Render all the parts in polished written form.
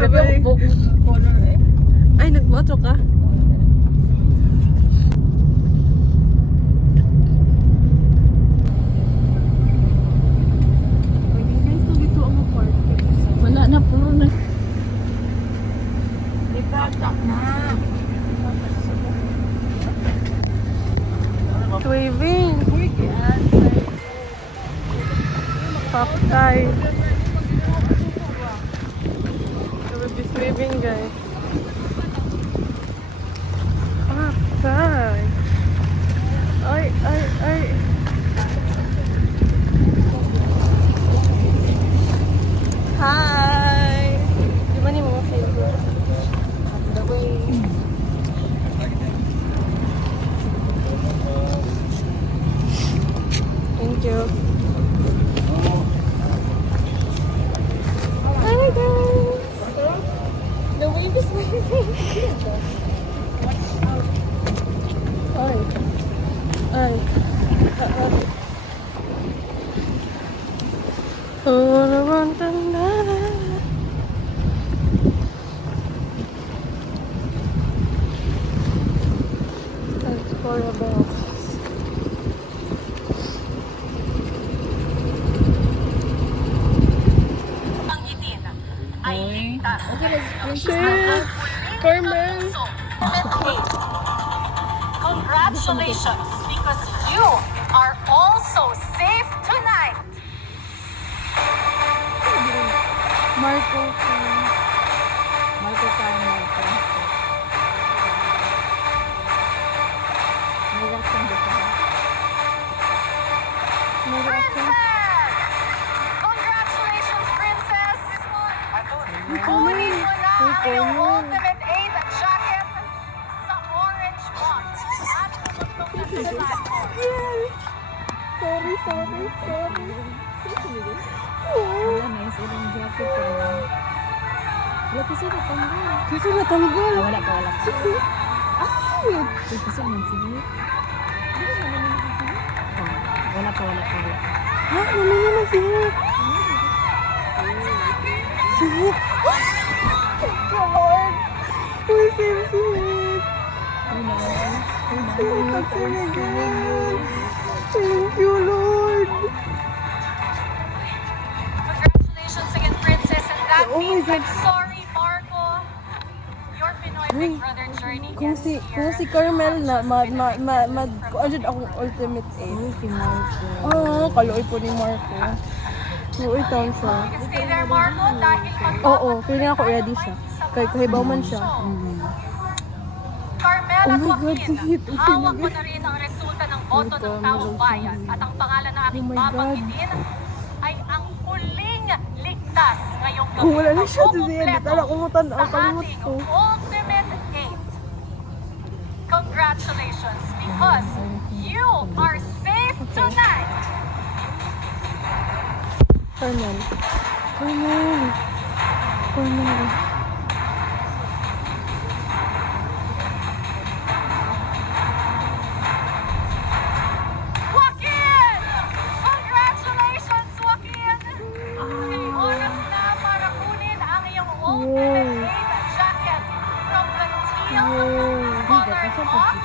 Grabe ang buhok color eh. Ay, nagmoto ka? Wala na, puro na. Ipatak na. Waving. Paktay. Everybody's waving, guys. Paktay. Ay, ay, ay. Hi! Di ba ni mga favorite? The way. Thank you. Hi guys! The wave is moving. Ay. Ay. Thanks for your bells. Shit! Carmen! Congratulations, because you are also safe tonight. Marco. Marco tayo, Marco. Nilaksan dito ka. Princess! Congratulations, Princess! Kunin mo na ang iyong Ultimate 8 jacket sa orange box. At puntong na sa platform. Sorry. Wala na yung silang jacket ko. Wala kasi natanggal. Kasi natanggal. Wala pa. Asit! Kasi man sige. Wala pa. Ha? Naman naman sihit. Sihit. Come on. Uy, sihit. Sihit again. Thank you, Lord. Congratulations again, Princess. And that Oh my means God. I'm sorry, Marco. Your Pinoy Big Brother journey Kung ends si here. Carmel na kuanjud akong ultimate 8. Uy, si Marco. Kaluoy po ni Marco. Luoy taon siya. You can stay there, Marco, dahil Oo, feeling ako ready siya. Kahibaw man siya. Carmela Oh my God, Joaquin, sihit. hawak mo na rin ang resulta ng boto ng taong bayan. At ang pangalan na aking Oh my God. babanggitin ay ang huling ligtas ngayong gabi. Kung wala na siya, Ang Zed. kumpleto Tala, kumutan sa ako. Kalimot ating ko. Ultimate 8. Congratulations, because you are safe tonight. Carmel. Joaquin! Congratulations, Joaquin! May oras na para kunin ang iyong Ultimate 8 jacket from the teal colored box.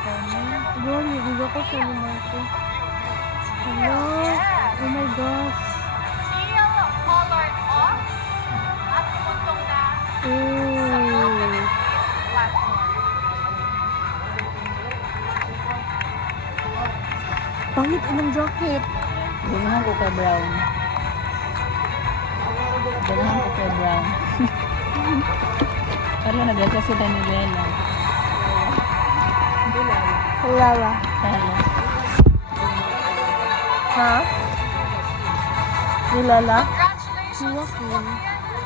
Bro, nagigil ko siya ni Marco. Hello? Yes. Oh my gosh. Teal colored box at puntong na sa Ultimate 8 platform. Pangit inang jacket. Ganahan ko kay Brown. Kala nagasa sila ni Lela. Lala. Kala. Ha? Ni Lala? Congratulations, Joaquin.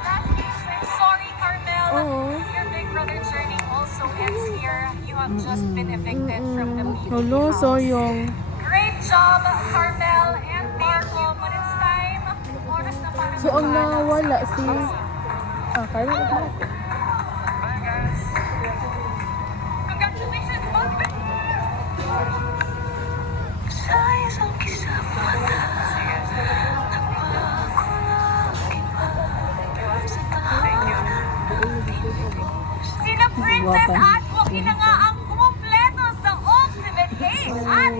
That means I'm sorry, Carmel. Oo. Your Big Brother journey also ends here. You have just been evicted from the meeting Hello, house. Soyong. Great job, Carmel and Marco. But it's time. Oras na para So, ang nawala si... Carmel. Congratulations, husband. Princess at Joaquin na nga ang kumumpleto sa Ultimate 8. At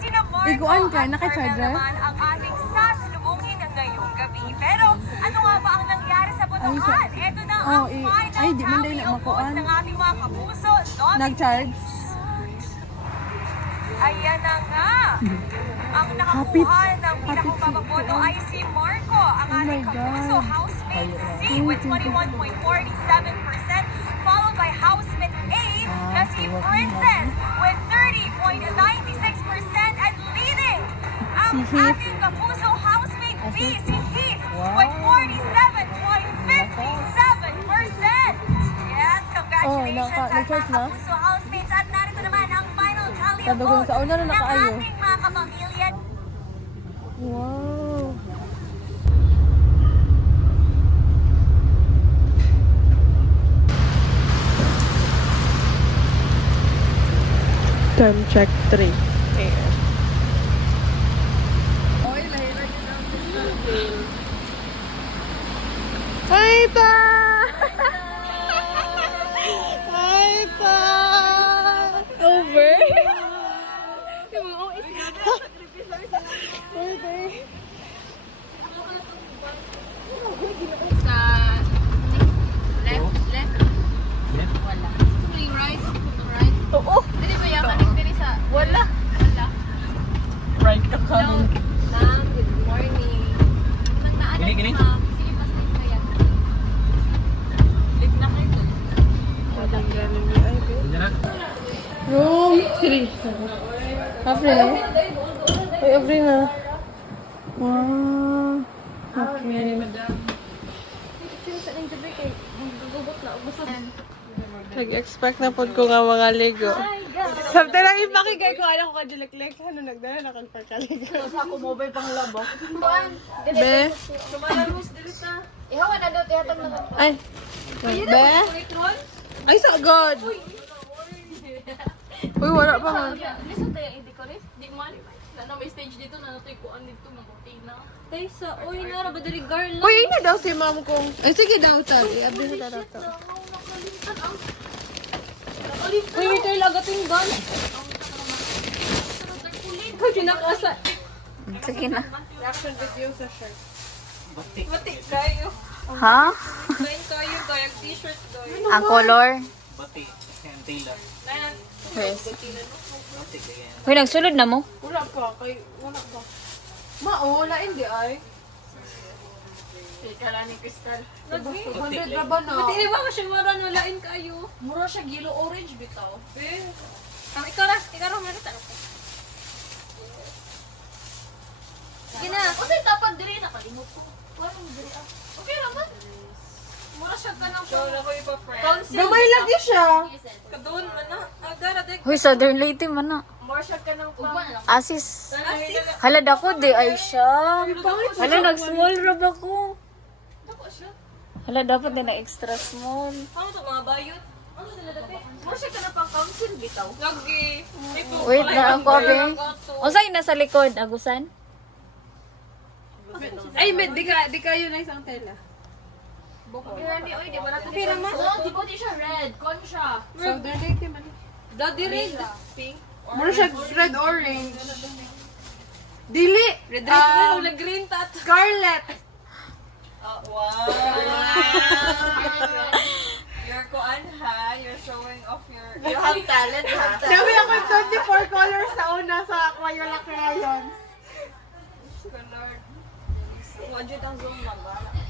sina Marco Iguan ka, at naka-charger? Carmel naman ang ating sasalubungin ngayong gabi. Pero ano nga ba ang nangyari sa Botohan? Ito na ang final di man din tally na of votes makuan. ng ating mga kapuso. Nag-charge? Ayan na nga. Ang nakakuha ng pinakamababang boto ay si Marco, ang ating kapuso housemate C with 21.47%, followed by housemate A na si Princess with 30.96% and leading ang Si Heath. ating kapuso housemate B, si Heath, with 47.57%. Yes, congratulations sa mga nag-charge na? kapuso housemates. At narito naman ang final tally of Sabi ko votes sa una na ng nakaayo. ating mga kapamilya. Wow. Time check 3 a.m. Hi, Ta! Hi, Ta! Over? Oo. Dili ba yung kanig diri sa... Wala. Right ka ka. Ma'am, good morning. Gini, gini. Ma'am, sige pa sa kaya. Lig na kayo. Room 3. Abre na. Ay, abre na. Wow. Okay. Nag-expect na po ko nga mga Lego. Sabi na ipakigay ko, alam ko kajilik-lik. Ano, nagdala na kang pagkaligo. Ako mobile pang labok. Be? Ihawa na daw, tihatag na daw. Ay. Be? Ay, so good. Uy, wala pa nga. Listen tayo, i-decorate. Di man. Na may stage dito, na natoy kuan dito, mag-okay na. Tay sa, uy, nara ba diri garland? Uy, na daw si ma'am kong. Ay, sige daw, tal. I-update na daw to. Uy, may tayo lagating gun. Uy, pinakasa. Sige na. Reaction video sa shirt. Batik kayo. Ha? Kain kayo, kayang t-shirt kayo. Ang color? Bati. Kaya ang tila. Yes. Bati kaya. Uy, nagsulod na mo? Wala pa, kay wala pa. Ma, wala hindi ay. Kala ni Crystal. 200 na ba na? Hindi ba siya mara nalain kayo? Mura siya yellow orange bitaw. Eh. Ang ikaw meron tanong ko. Sige na. O sa'yo dapat diri na kalimot ko. Parang diri ah. Okay lang ba? Mura siya ka ng show na ko ipa-friend. Gamay lagi siya. Kadoon man na. Agara de. Uy, Southern Lady man na. Mura siya ka ng Asis. Hala, dako di ay siya. Hala, nag-small rub ako. Dako siya. Hala, dapat din na extra small. Ano to mga bayot? Ano sila dati? Mura siya ka na pang council bitaw. Lagi. Wait na ako, abe. O sa'yo nasa likod, agusan? Ay, di kayo na isang tela. Hindi, oy, di ba natin pira man? Oh, di ba di siya red? Kon siya. Southern Lady man. Daddy red. Pink. Mura siya red orange. Dili. Red red wala green tat. Scarlet. Wow. You're kuan ha, you're showing off your you have talent ha. Sabi ako 24 colors sa una sa Crayola crayons. Lord. Wajud ang zoom mga.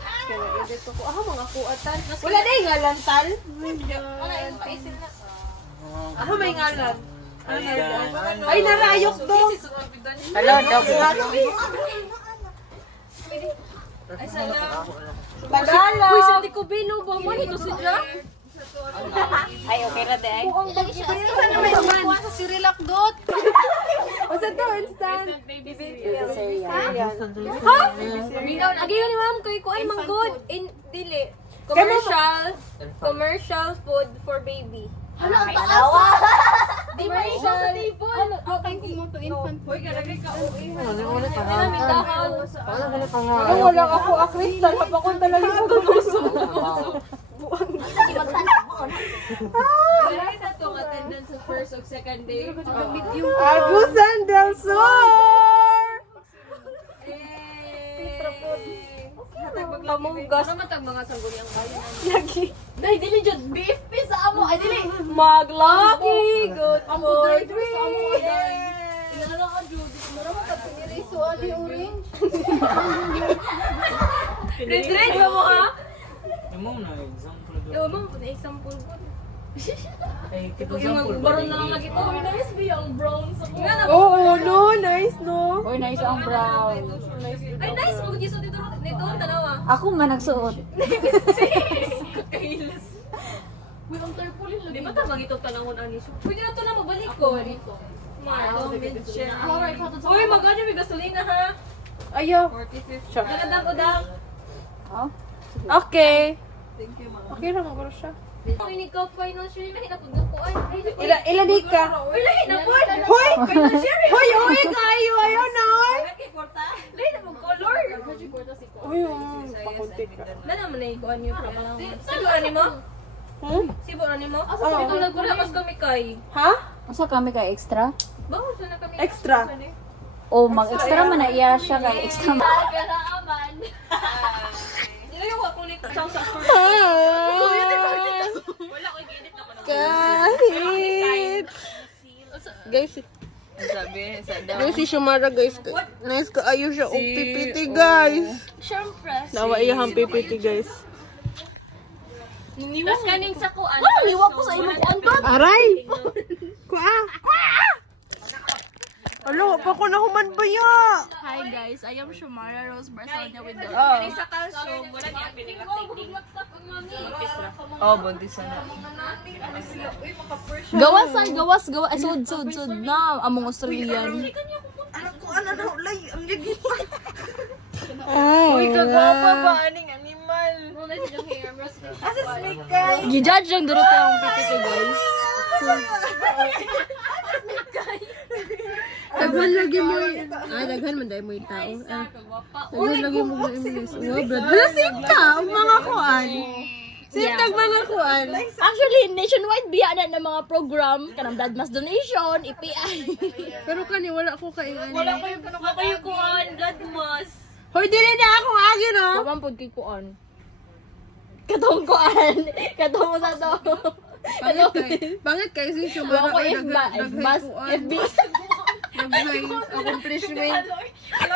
Kaya edit ko. Ah, mga kuatan. Wala na yung ngalan, tal. Wala yung maisin na. Ah, may ngalan. Ay, narayok to. Hala, dako. Ay salam. Tagala. Uy, sa di ko bilo ba mo ito sila? Ay, okay na di ay. Sana may kuan sa Sirilak dot. Basta to, instant. Agayon ni ma'am kay ko ay manggod in dili. Commercial food for baby. Ano ang taawa? Commercial ano okay mo to infant. Hoy galagay ka uwi. Ano wala ako, Crystal. Hapakunta lang yung pagkutuso. Agusan del Sur! Pamugas. Ano matag mga sangguniang bayan? Lagi. Dahil dili jud BFP sa amo. Ay dili. Maglaki! Good Ang driver sa amo. Inala ka jud. Mura mo tag piniriso ali orange. Red ba mo ha? Yung mo na, example doon. Yo mo na example ko. Ay, tipo Yung example. baron na lang lagi ko. Uy, nice ba yung brown sa ko? Oo, no. Nice, no? Uy, nice ang brown. Ay, nice. Mag-giso dito. Dito, dalawa. Ako nga nagsuot. Kakailas. Uy, ang tarpaulin lang. Di ba tamang ito tanangon ani siya? Pwede na ito na mabalik ko. Uy, mag-ano may gasolina ha? Ayaw. 40-50. Nagandang ko daw. Okay. Okay lang, magkaro siya. Ang inig ka financially, mahina po na po. Ay, Ilan di ka? Uy, lahi na po. Hoy! Hoy, kayo! Ayaw na, hoy! Lahi na po color. Uy, pakunti ka. Na naman na ikuan niyo. Siguro ni mo? Siguro ni mo? Ito nagkulakas kami kay. Ha? Asa kami kay extra? Bakit na kami? Extra. O mag-extra man na iya siya kay extra. Nilayaw ako nito. Sa store. Wala ko i-edit naman. Kahit. Guys, guys, si Shumara, guys. Nice ka. Ayaw siya. Og pipiti, guys. Siyempre. Nawa iya ang pipiti, guys. Tapos kaning sa kuan. Wala, liwa ko sa imong kuan to. Aray! Kuha! Alo, pa ko nahuman ba ya? Hi guys, I am Shumara Rose Barcelona with the Sa calcium, wala niya pinigak-tigning. Oh, buntis na. gawas. Ay, sud na among Australian. Uy, kagwapa ba? Gi-judge lang duro ko ang piti ko guys. Daghan lagi mo. Daghan man dahil mo yung tao. Daghan lagi mo yung English. Wow, brad. Hala, singka! Ang mga kuan. Sintag mga kuan. Actually, nationwide biya na ng mga program kanang blood mass donation, EPI. Pero kani, wala ko kaingan. Wala kayo kuan, blood mass. Hoy, dili na akong agi, no? Kaman pud kay kuan. Katong kuan. Katong mo sa to. Bangit kayo si Wala Shumara. ko Oy, FB. Nag-high accomplishment.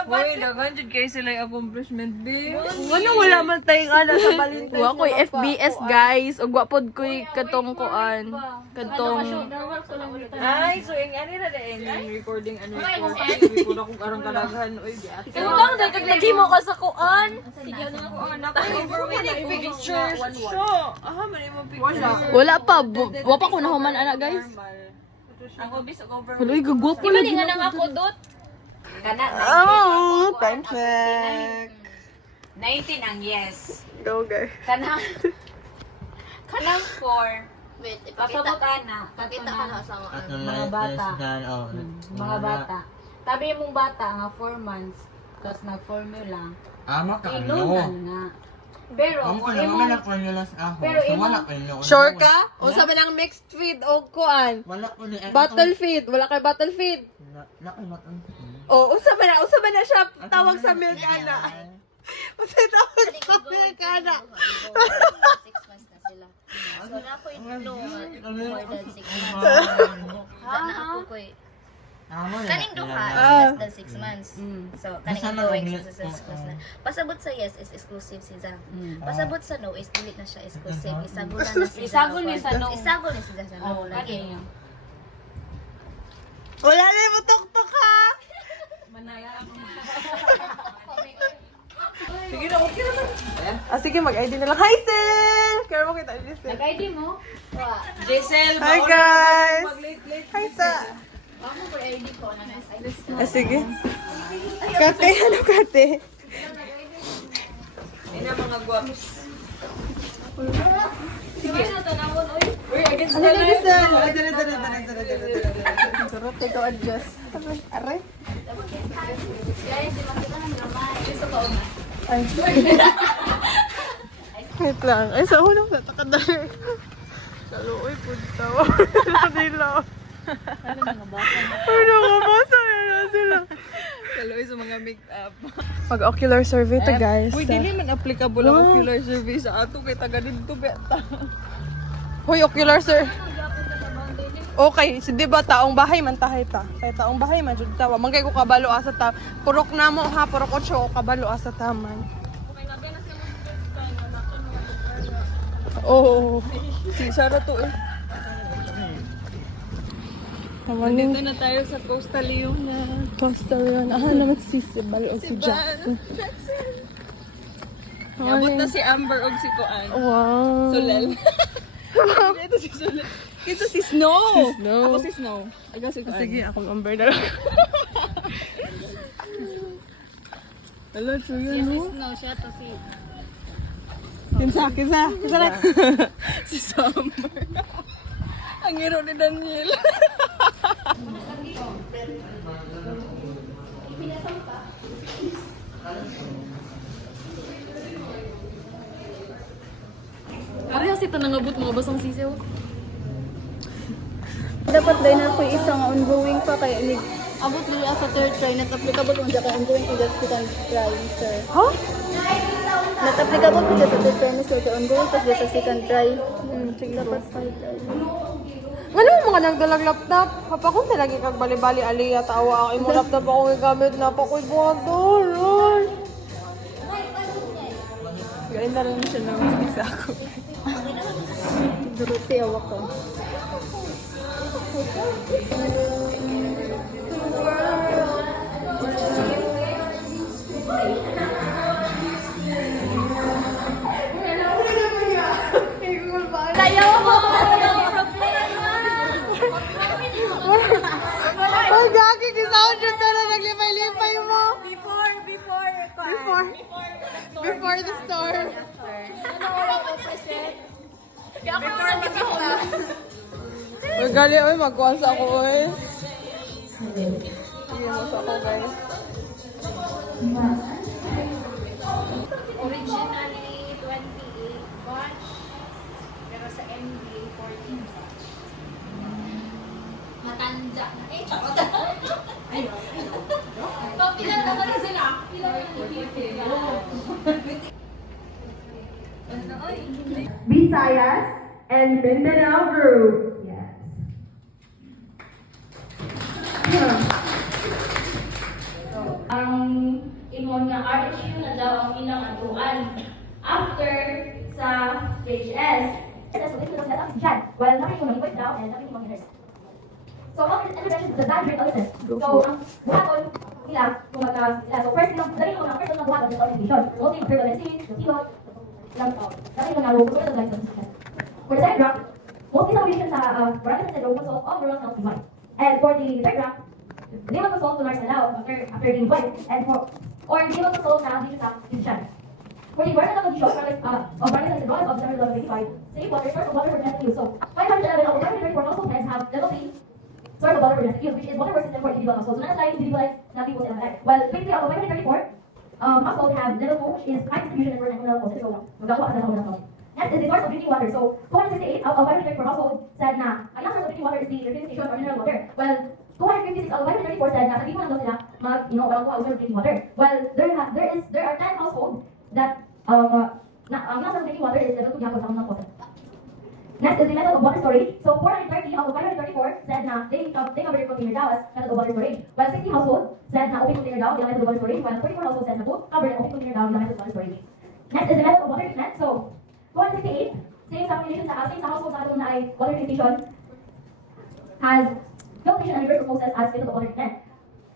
Uy, dagan jud kayo sila yung accomplishment, be. Ano, wala man tayong ana sa Valentine's. Wa ko'y FBS guys. Ug wa pod ko'y katong kuan. Katong Ay, so yung ano na yung recording ano record akong karang kalaghan. Uy, biat. Ikaw lang dagdag naghimo ka sa kuan. Pictures. So, mali mo picture. Wala pa. Wa pa ko nahuman ana guys. Ako bis over. Huloy gagwapo Di ba lagi nga na. nang ako dot? Oh, time check. 19 ang yes. Go, guys. Kanang 4. Wait, Pasabot ana. Pakita ka na sa Mga bata. Mga bata. Tabi mong bata nga 4 months. Tapos nag-formula. Inunan nga. Pero, pero Sure ka? O sabi ng mixed feed o kuan? Bottle feed. Wala kay bottle feed. O, usa ba na siya tawag sa milk ana. Usa tawag sa milk ana. 6 months na sila. So, na ako inom more than 6 months. Na ako ko'y kaning duha is less than 6 months. So, kaning going is 6 months na. Pasabot sa yes is exclusive si Zah. Pasabot sa no is dili na siya exclusive. Isagol na si Zah. Isagol ni sa no. Isagol ni si Zah sa no. Lagi. Wala na mo tok-tok ha. Sige na, okay naman. Sige, mag-ID na lang. Hi, Sil! Kaya mo kita, Giselle. Nag-ID mo? Giselle, Hi, guys! Hi, sa... sige. Kate, ano Kate? ina mga guwaps. Ano na, Giselle? Ay, dara. Sarap, ito adjust. Aray. Ay. Wait lang. Ay, sa unang natakadali. Kaluoy po tawa. Nila. Ano nga basa na sila. Kaloy sa mga make-up. Pag-ocular survey to guys. Uy, dili man applicable ang ocular survey sa ato kay taga dito beta. Hoy, ocular sir. Okay, si di ba taong bahay man tahay ta. Kay taong bahay man jud tawa. Mangkay ko kabalo asa ta. Purok na mo ha, purok 8 kabalo asa taman. Oh, Si Sarah to eh. Dito na tayo sa Costa Leona. Costa Rica. Naman si Sibal o si Jackson. Abot na si Amber og si Koan. Wow. Solel. Ito si Solel. Ito si Snow. Si Snow. Ako si Snow. Ikaw si Koan. Sige, akong Amber na lang. Hello, so yun, no? No, siya to si... Kinsa na. Si Summer. Ang hero ni Daniel. Parehas ito nangabot mga basang sisiw. Dapat dahil na ako isang ongoing pa kaya inig abot dito sa third try not applicable kung dyan ka ongoing to the second trimester. Ha? Not applicable kung dyan sa third trimester to ongoing pa dyan sa second try. Sige Dapat po. 5 try. Ano mga nagdalag laptop? Papa ko lagi kag bali-bali aliya tawa ako imo laptop ako gamit na pa ko'y buhaton. Galing na lang siya ng mistake sa ako. Duruti awak ko. Ay, gagi, kisaon dyan na lang naglipay-lipay mo. Before the storm. Uy, gali, uy, magkuhan sa ako, uy. Sige, mo sa ako, guys. Originally 28 batch, pero sa MBA 14 batch. Matanda na. Eh, chakot. Ay, ilan naman na sila? Ilan na Visayas and Mindanao Group. Yes. ang ingon nga RSU na daw ang ilang atuan after sa JHS. Well, nothing will be down and nothing will be So, all the interventions, the bad rate analysis. So, ang buhaton nila, kung magka, so first, dali ko na, first, ang buhaton is organization. Resulting in prevalency, the pilot, ilang, dali ko na, logo, kung ito guys, for the second round, most examinations sa Barangay San Pedro consult all rural health divide. And for the third round, they will consult to Nars Manao after the divide. And for, or they will consult na dito sa physician. For the environmental conditions, of Barangay San Pedro, of December 2025, safe water, source of water for domestic use. So, 511 of 534 household heads have level 3 source of water for domestic use, which is water system for individual households. So, nasa individualized na people sila lahat. Well, 20 out of 534 household have level 2, which is high distribution network and communal households. So, magkakuha ka sa mga households. Next is the source of drinking water. So, 268 out of 534 households said na ang source of drinking water is the refilling station or mineral water. Well, 256 out of 534 said na hindi mo lang daw sila walang kuha of drinking water. Well, there are 10 households that ang source of drinking water is level 2 gapon sa mga households. Next is the method of water storage. So 430 out of 534 said na they cover their container daw as method of water storage. While 60 households said na open container daw yung method of water storage. While 34 households said na both cover the open container daw yung method of water storage. Next is the method of water treatment. So 168, same sa combination sa households na na ay water treatment has filtration and reverse osmosis as method of water treatment.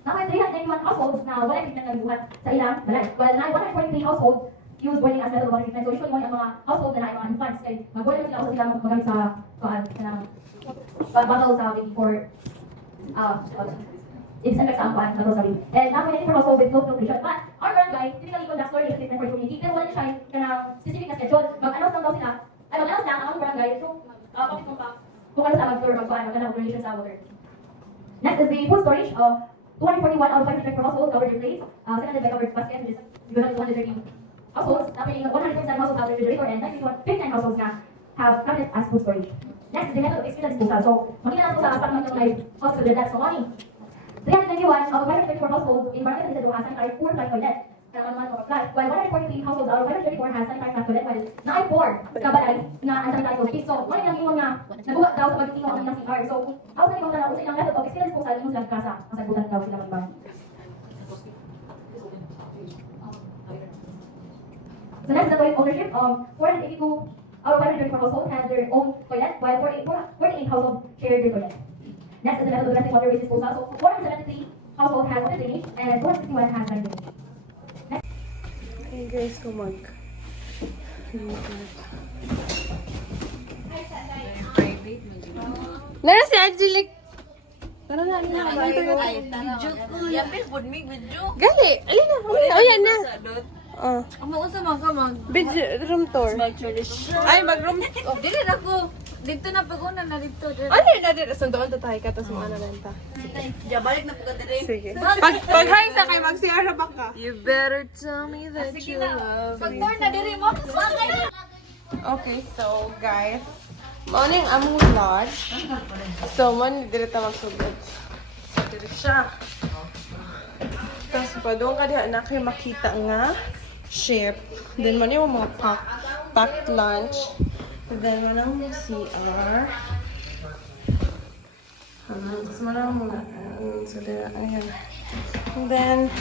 Now may 391 households na water treatment na buhat sa ilang balay. While 143 households use boiling as method of water treatment. So usually mo yung mga household na ay mga infants kay mag-boil sila o sila magamit sa bottle sa baby for disinfect sa ampuan, bottle sa baby. And now may for household with no filtration. But our barangay typically conducts fluoridation treatment for the community. Pero wala siya kanang specific na schedule. Mag-announce lang daw sila. Ay mag-announce lang ang barangay through public mo pa kung ano sa mag-tour magkanang fluoridation sa water. Next is the food storage. 241 out of 534 households covered in place. Seconded by covered basket, which is equivalent to 130 households, happening 100% households have refrigerator and 59 households na have cabinet as food storage. Next is the method of external disposal. So, makita natin sa pag ng live hospital bed that's so money. 391 out of 124 households in Barangay San Isidro has sanitary poor flush toilet. While 143 households out of 134 has sanitary flush toilet, while na-4 kabalay na unsanitary toilet. So, wala nang ingon nga nabuhat daw sa pagtitingaw ang ilang CR. So, out na ingon na usay ang method of external disposal ingon lang kasa ang sagutan daw sila mag-ibang. So next, the toilet ownership. 482 out of 534 households has their own toilet, while 48 households share their toilet. Next is the method of domestic water waste disposal. So 473 households has water drainage, and 461 has line drainage. Hey guys, kumag. Nara si Angelic. Tara na, alin na. Video ko. Yapil, budmig video. Gali, alin na. Oh, yan na. Oh. Ang maunsa man ka mag Room tour. Ay, mag-room. Oh, dili na ko. Dito na pag-una na dito. Ano yun natin? Sundoon to tayo ka, tapos mga nalenta. Ja, balik na pagod diri. Sige. Pag-hi sa kay mag-CR na baka. You better tell me that you love me. Pag-tour na diri mo. Okay, so guys, morning among lodge. So, man, dito ta magsugod. So, dito siya. Tapos pa doon ka diha na kayo makita nga ship. Then man yung mga packed lunch. And then man ang CR. Tapos man ang mga so there, ayan. And then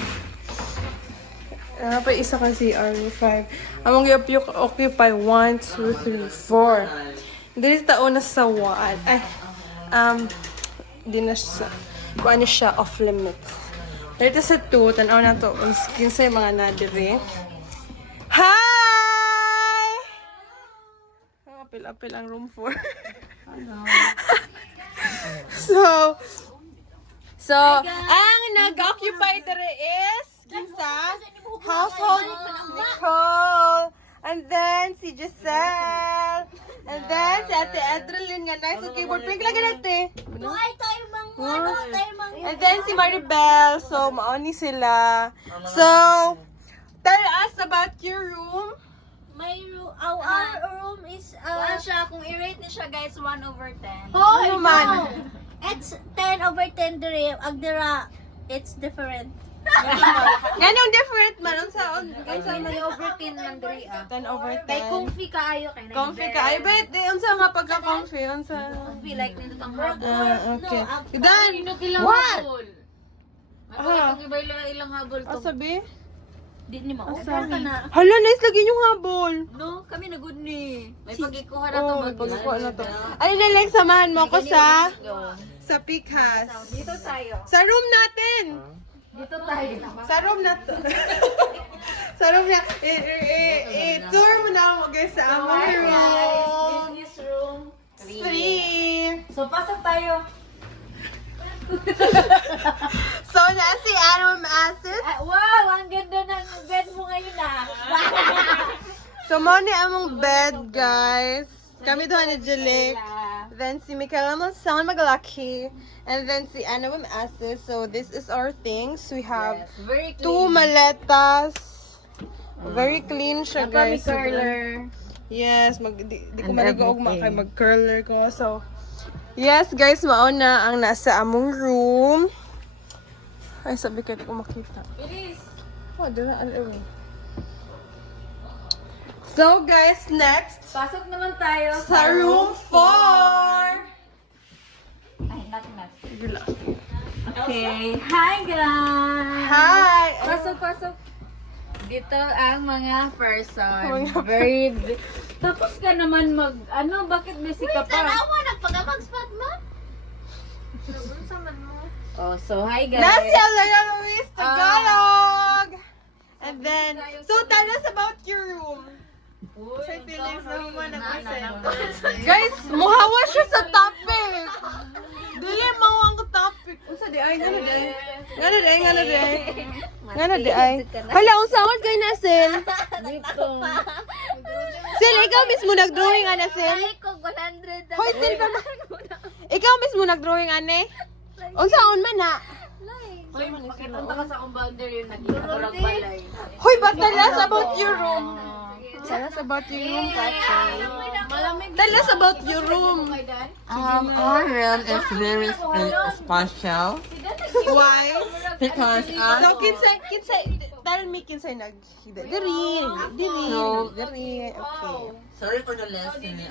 pa isa ka CR 5. Among i-occupy 1, 2, 3, 4. Dito taon na sa 1. Ay, di na siya. Kuha na siya off limits. Dito sa 2, tanaw na to. Kinsa yung mga nadiri. Hi! Apil-apil ang room 4. So, ang nag-occupy dere is kinsa? Household Nicole. And then, si Giselle. And then, si Ate Adreline nga nice sa keyboard. Pink lagi natin. And then, si Maribel. So, maoni sila. So, tell us about your room. Our room is wala siya, kung i-rate niya siya guys 1/10. Ano man? It's 10/10 diri, agdira it's different. Ganong different man. Unsa Guys, man over 10 man diri 10/10. Kay comfy kaayo kay Comfy ka. Ay, bet. Unsa nga pagka-comfy? Unsa? comfy like nito tang habol. Okay. Dan! What? Ah. Kung iba ilang habol to. Sabi? Di ni mo. Asa? Ka na. Hala, nice lagi yung habol. No, kami na good ni. May pagikuha na to. Oh, pagkuha na to. Ay, nalang samahan mo ko sa Pikas. Dito tayo. Sa room natin. Dito tayo. Sa room na to. Sa room na. Tour mo na ako guys sa among room. This room 3. So pasok tayo. So, na si Adam Asis. Wow, ang ganda ng bed mo ngayon So, mo ni among bed, guys. Kami doon ni Jelik. Then, si Michaela Monsan Magalaki. And then, si Anna Asis. So, this is our things. We have Very 2 maletas. Very clean siya, guys. curler. Yes, di ko maligo og kay mag-curler ko. So, yes, guys, mao na ang nasa among room. Ay, sabi ko ko makita. Bilis. Oh, dala alaway. So, guys, next Pasok naman tayo sa room 4. Ay, natin. Okay. Hi guys. Hi. Pasok. Dito ang mga person. Very tapos ka naman bakit busy ka pa? Nagpagamag-spot mo? Oh, so hi guys. Nasi Alaya Luis Tagalog. And then, so tell us about your room. Say feelings na human Guys, muhawa siya sa topic. Dili mawang ko topic. Unsa di ay ngano di? Ngano di ay? Hala unsaon kay Nasil? Dito. Sil, ikaw mismo nag-drawing ana Sil? Ay, ko 100. Hoy, Sil ka ma. Ikaw mismo nag-drawing ane? Unsaon man na? Hoy, punta ka sa akong boundary nakita ko lang balay. Hoy, but tell us about your room. Tell us about your room, Patrick. Tell us about your room. Our room is very special Why? because So, kinsay, tell me kinsay diri. Okay. sorry for the lesson,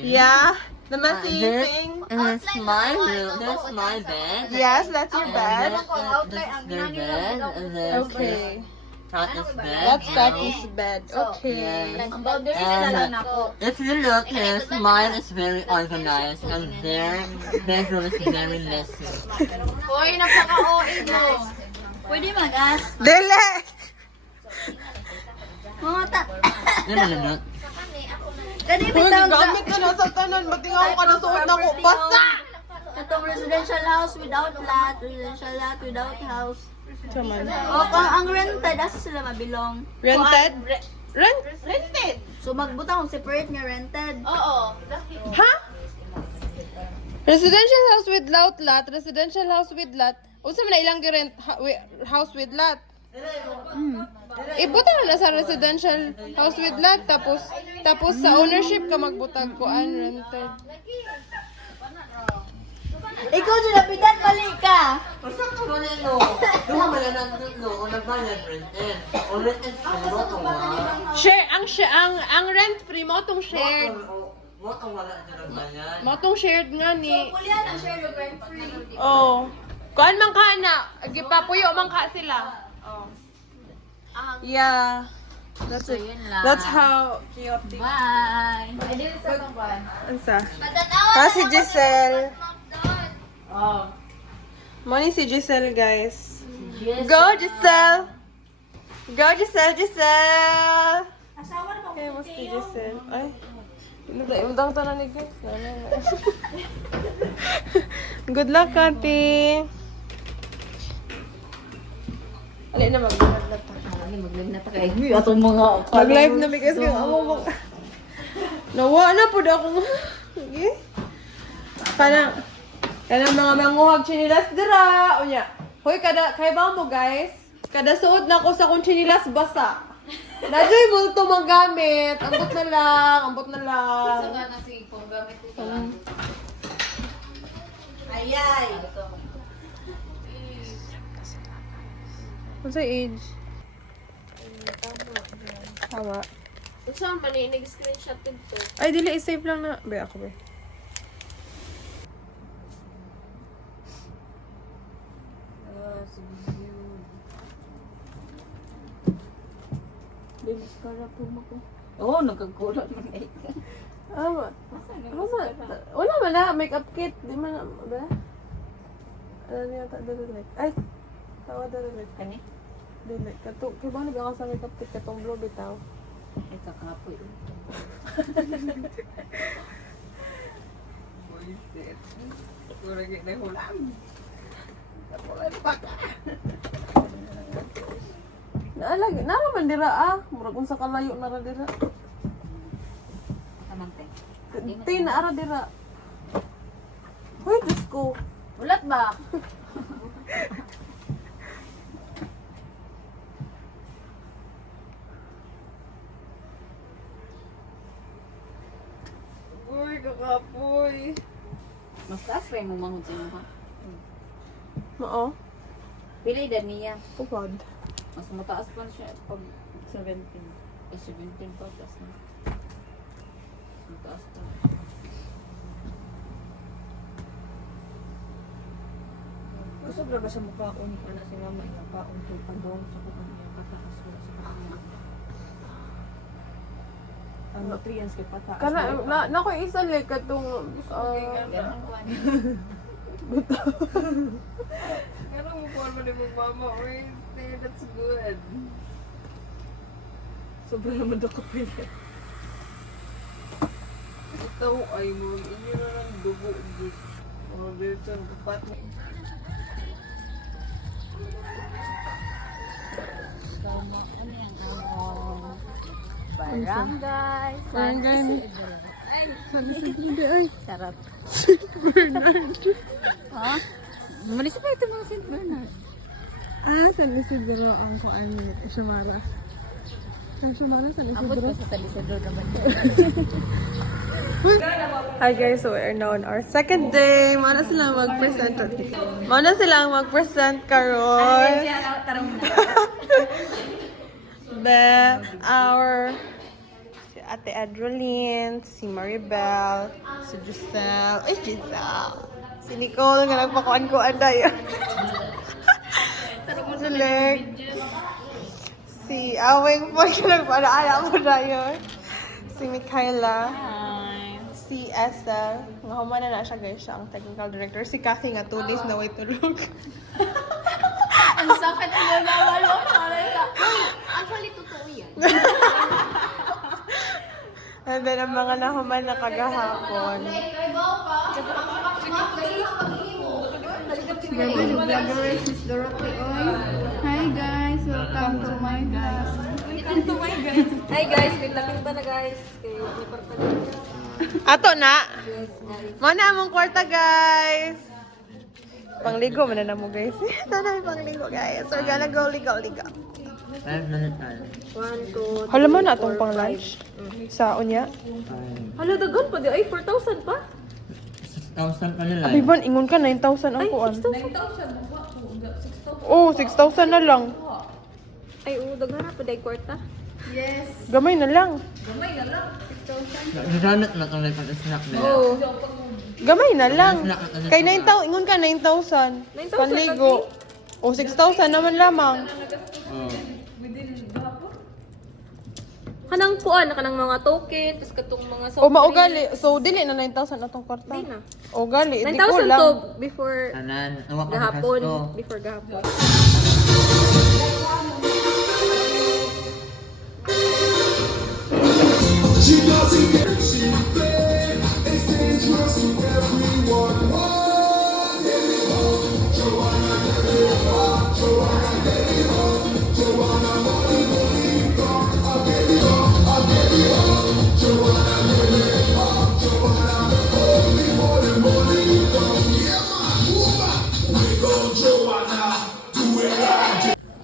Yeah, the messy This thing. is my room. This is my bed. Yes, that's your bed. This is their bed. And this Okay. is Tati's bed. That's Tati's bed. Okay. Yes. Ang boundary na lang ako. If you look, mine is very organized, and their bedroom is very messy. Hoy, napaka-OA mo. Pwede mag-ask. Dele! Mga ta... Ano ba na? Kani Uy, may tawag gamit ka na sa tanan. Ba't nga ako kanasuot na ko? Basta! Itong residential house without lot, residential lot without house. Chaman. O, kung ang rented, asa sila mabilong? Rented? Rented? So, magbutang separate nga rented. Oo. Ha? Residential house with lot, residential house with lot. Unsa man na ilang rent house with lot? Ibutang na sa residential house with lot tapos sa ownership ka magbutag ko rented. Ikaw dyan, napitan, mali ka. Basta ko ba nito? Duha ba na nandito? O nagbayad rented? O rented mo ito Share ang rent free mo tong shared. Mo ito wala na nagbayad? Mo tong shared nga ni. Kulian ang share of rent free. Oh. Kuan man ka na. Gipapuyo man ka sila. Oh. Yeah. That's it. Yun lang. That's how chaotic. Bye. Pwede sa pangkuhan. Ansa? Si Giselle. Oh. Money si Giselle, guys. Go, Giselle! Go, Giselle! Okay, mas si Giselle. Ay. Imdang tanan ni guys. Good luck, Kati. Alin na mag-live na ta. Mag-live na ta kay atong mga... Mag-live na mi guys. Nawa na po daw akong... Okay. Kanang mga manguhag chinilas dira. Unya. Hoy, kay ba mo guys? Kada suot na ko sa kong chinilas basa. Nadyo'y multo magamit. Ambot na lang. Saka na sige kung gamit ito. Ayay! Ano sa age? Tama. Saan man eh, nag-screenshot dito. Ay, dili, i-save lang na. Be, ako be. Oo, nagkagulat man eh. Wala man na, makeup kit. Di man na, ba? Ano niya, dali. Ay, tawa dali. Kani? Dili, kato. Kaya ba nag-ako sa makeup kit katong blue bitaw? Ay, kakapoy. Buisit. Kurang na hulam. Naalagi, naraman dira Murag unsa kalayo nara dira. Kamante. Tin na ara dira. Hoy, Diyos ko. Ulat ba? Uy, kakapoy. Mas taas pa yung mumangod sa inyo ha? Mao? Pilay dan niya. Oh God. Mas mataas pa siya pag 17. 17 pa taas na. Mataas pa. Gusto ba siya mukhaon? Ano si mama ikapaon to pandong sa kuhan niya patakas wala sa kanya. Ang nutrients kay pataas. Kana na ko isa like katong Ganun ko ano. Pero mukhaan mo din mama. Wait, that's good. Sobrang naman ako pa yan. Ito ay mo. Inyo na lang dugo. Mga dito ang kapat mo. Barangay. Sarap. Bernard. Ha? Manis pa ito mga St. Bernard. San Isidro ang kuan ni Shamara. Ang Shamara San Ambot Isidro. ko sa Talisador naman. Hi guys, so we're now on our second day. Mana sila mag-present. Mana sila mag-present karon. Si Ate Adroline, si Maribel, si Giselle, si Nicole nga nagpakuan-kuan tayo. Si Aweng po nga nagpaala ko tayo. Si Michaela. Si Esther. Nga humana na siya guys, siya ang technical director. Si Kathy nga 2 days na way tulog. Ang sakit nila na walo. Actually, totoo yan. And then ang mga nahuman na kagahapon. Hi guys, welcome to my vlog. Hi guys, pinta na guys. Ato na! Mana among kwarta guys! Pangligo man na mo guys. Ito na yung pangligo guys. We're gonna go ligo. 5 minutes tayo. 1, 2, Hala mo na itong pang lunch. Sa unya. Hala, dagan pa di. Ay, 4,000 pa? 6,000 pa nila. Abiban, ingon ka 9,000 ang kuan. Oh, 6,000 na lang. Ay, daghan na pa di kwarta. Gamay na lang. Nagamit na itong like snack nila. Oo. Gamay na lang. Kay 9,000, ingon ka 9,000. 9,000 Panligo. O 6,000 naman lamang. Oh. Kanang kuan, kanang mga token, tapos katong mga O maugali. So dili na 9,000 atong kwarta. Di na. O gali, di 9,000 ko to lang. before Tanan. Awak ka gahapon. ko. Before gahapon.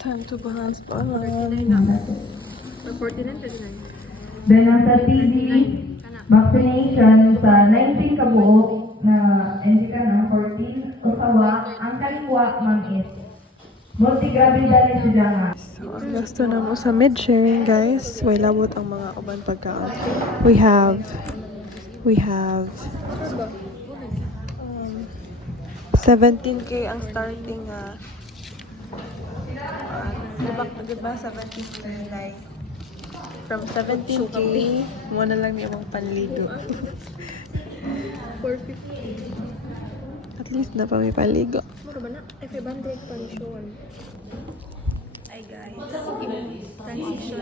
Time to balance pa. Or 49, 39. Then sa TB vaccination sa 19 kabuok na hindi ka na 14 usawa ang kaliwa ma'am is multigravidal siya nga. Gusto na mo sa mid-sharing guys. Way labot ang mga uban pagkaon. We have 17k ang starting diba 17k like from 17k mo na lang yung panligo. 450. At least na pa may panligo. Mura ba na? Ay, 500 pension. Ay, guys. Transition.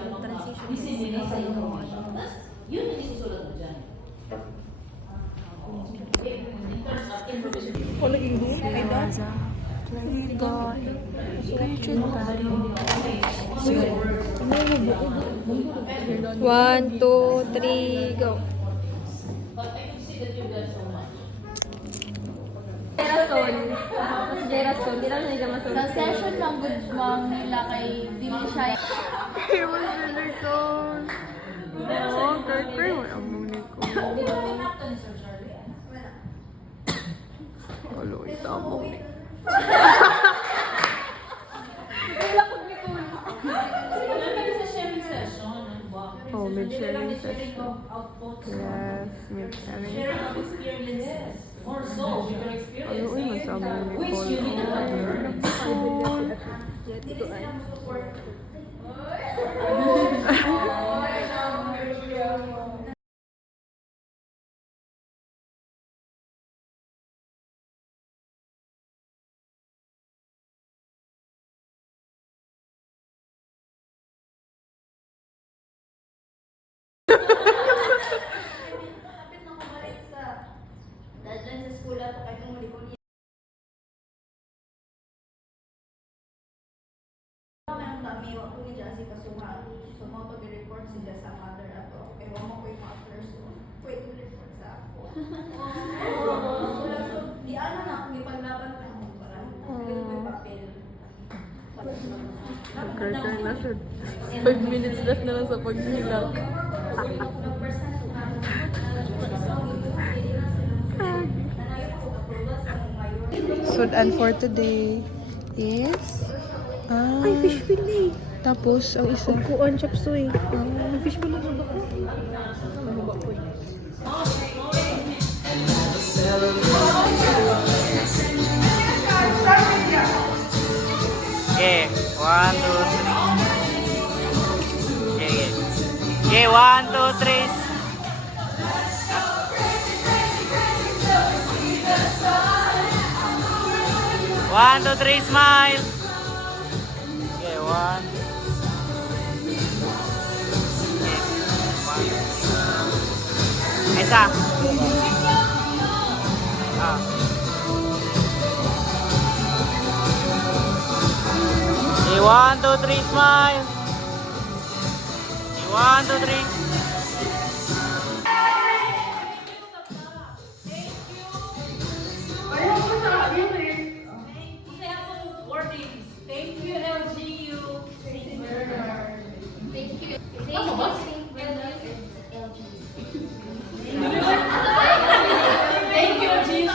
One, two, three, go. Sa session lang good mong nila kay dili siya. It was really cold. Oh, kay mo ang muni ko. Alo, ito mo ni. Oh, mid-sharing session. Yes, mid-sharing. Ano uy, masama ni Paul. Dadlan sa school ato kay kung malikon niya. Ang dami wa ko ni Jassy kasuhan. So mo pag-report sila sa mother ato. Kay wa mo koy mother so pwede report sa ako. So di ano na kung ipaglaban ko mo para hindi ko papel. Nag-return na siya. 5 minutes left na lang sa paghilag. Nag-percent sudan for today is ay, fish fillet. Tapos, ang isa. Kuan chop suey. Fish fillet na ba ko? Okay, 1, 2, 3. Okay, okay, 1, 2, 3. One, two, three, smile. Okay, one. Okay, isa. Okay, 1, 2, 3, smile. Okay, 1, 2, 3. Thank you, LGU. Thank you. Thank you, LGU.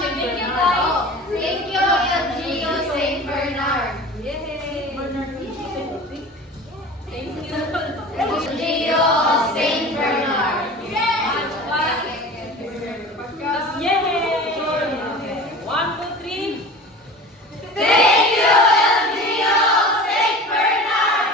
Thank you, LGU St. Bernard. LGU of St. Bernard. Yay! 1, 2, 3. Thank you, LGU of St. Bernard.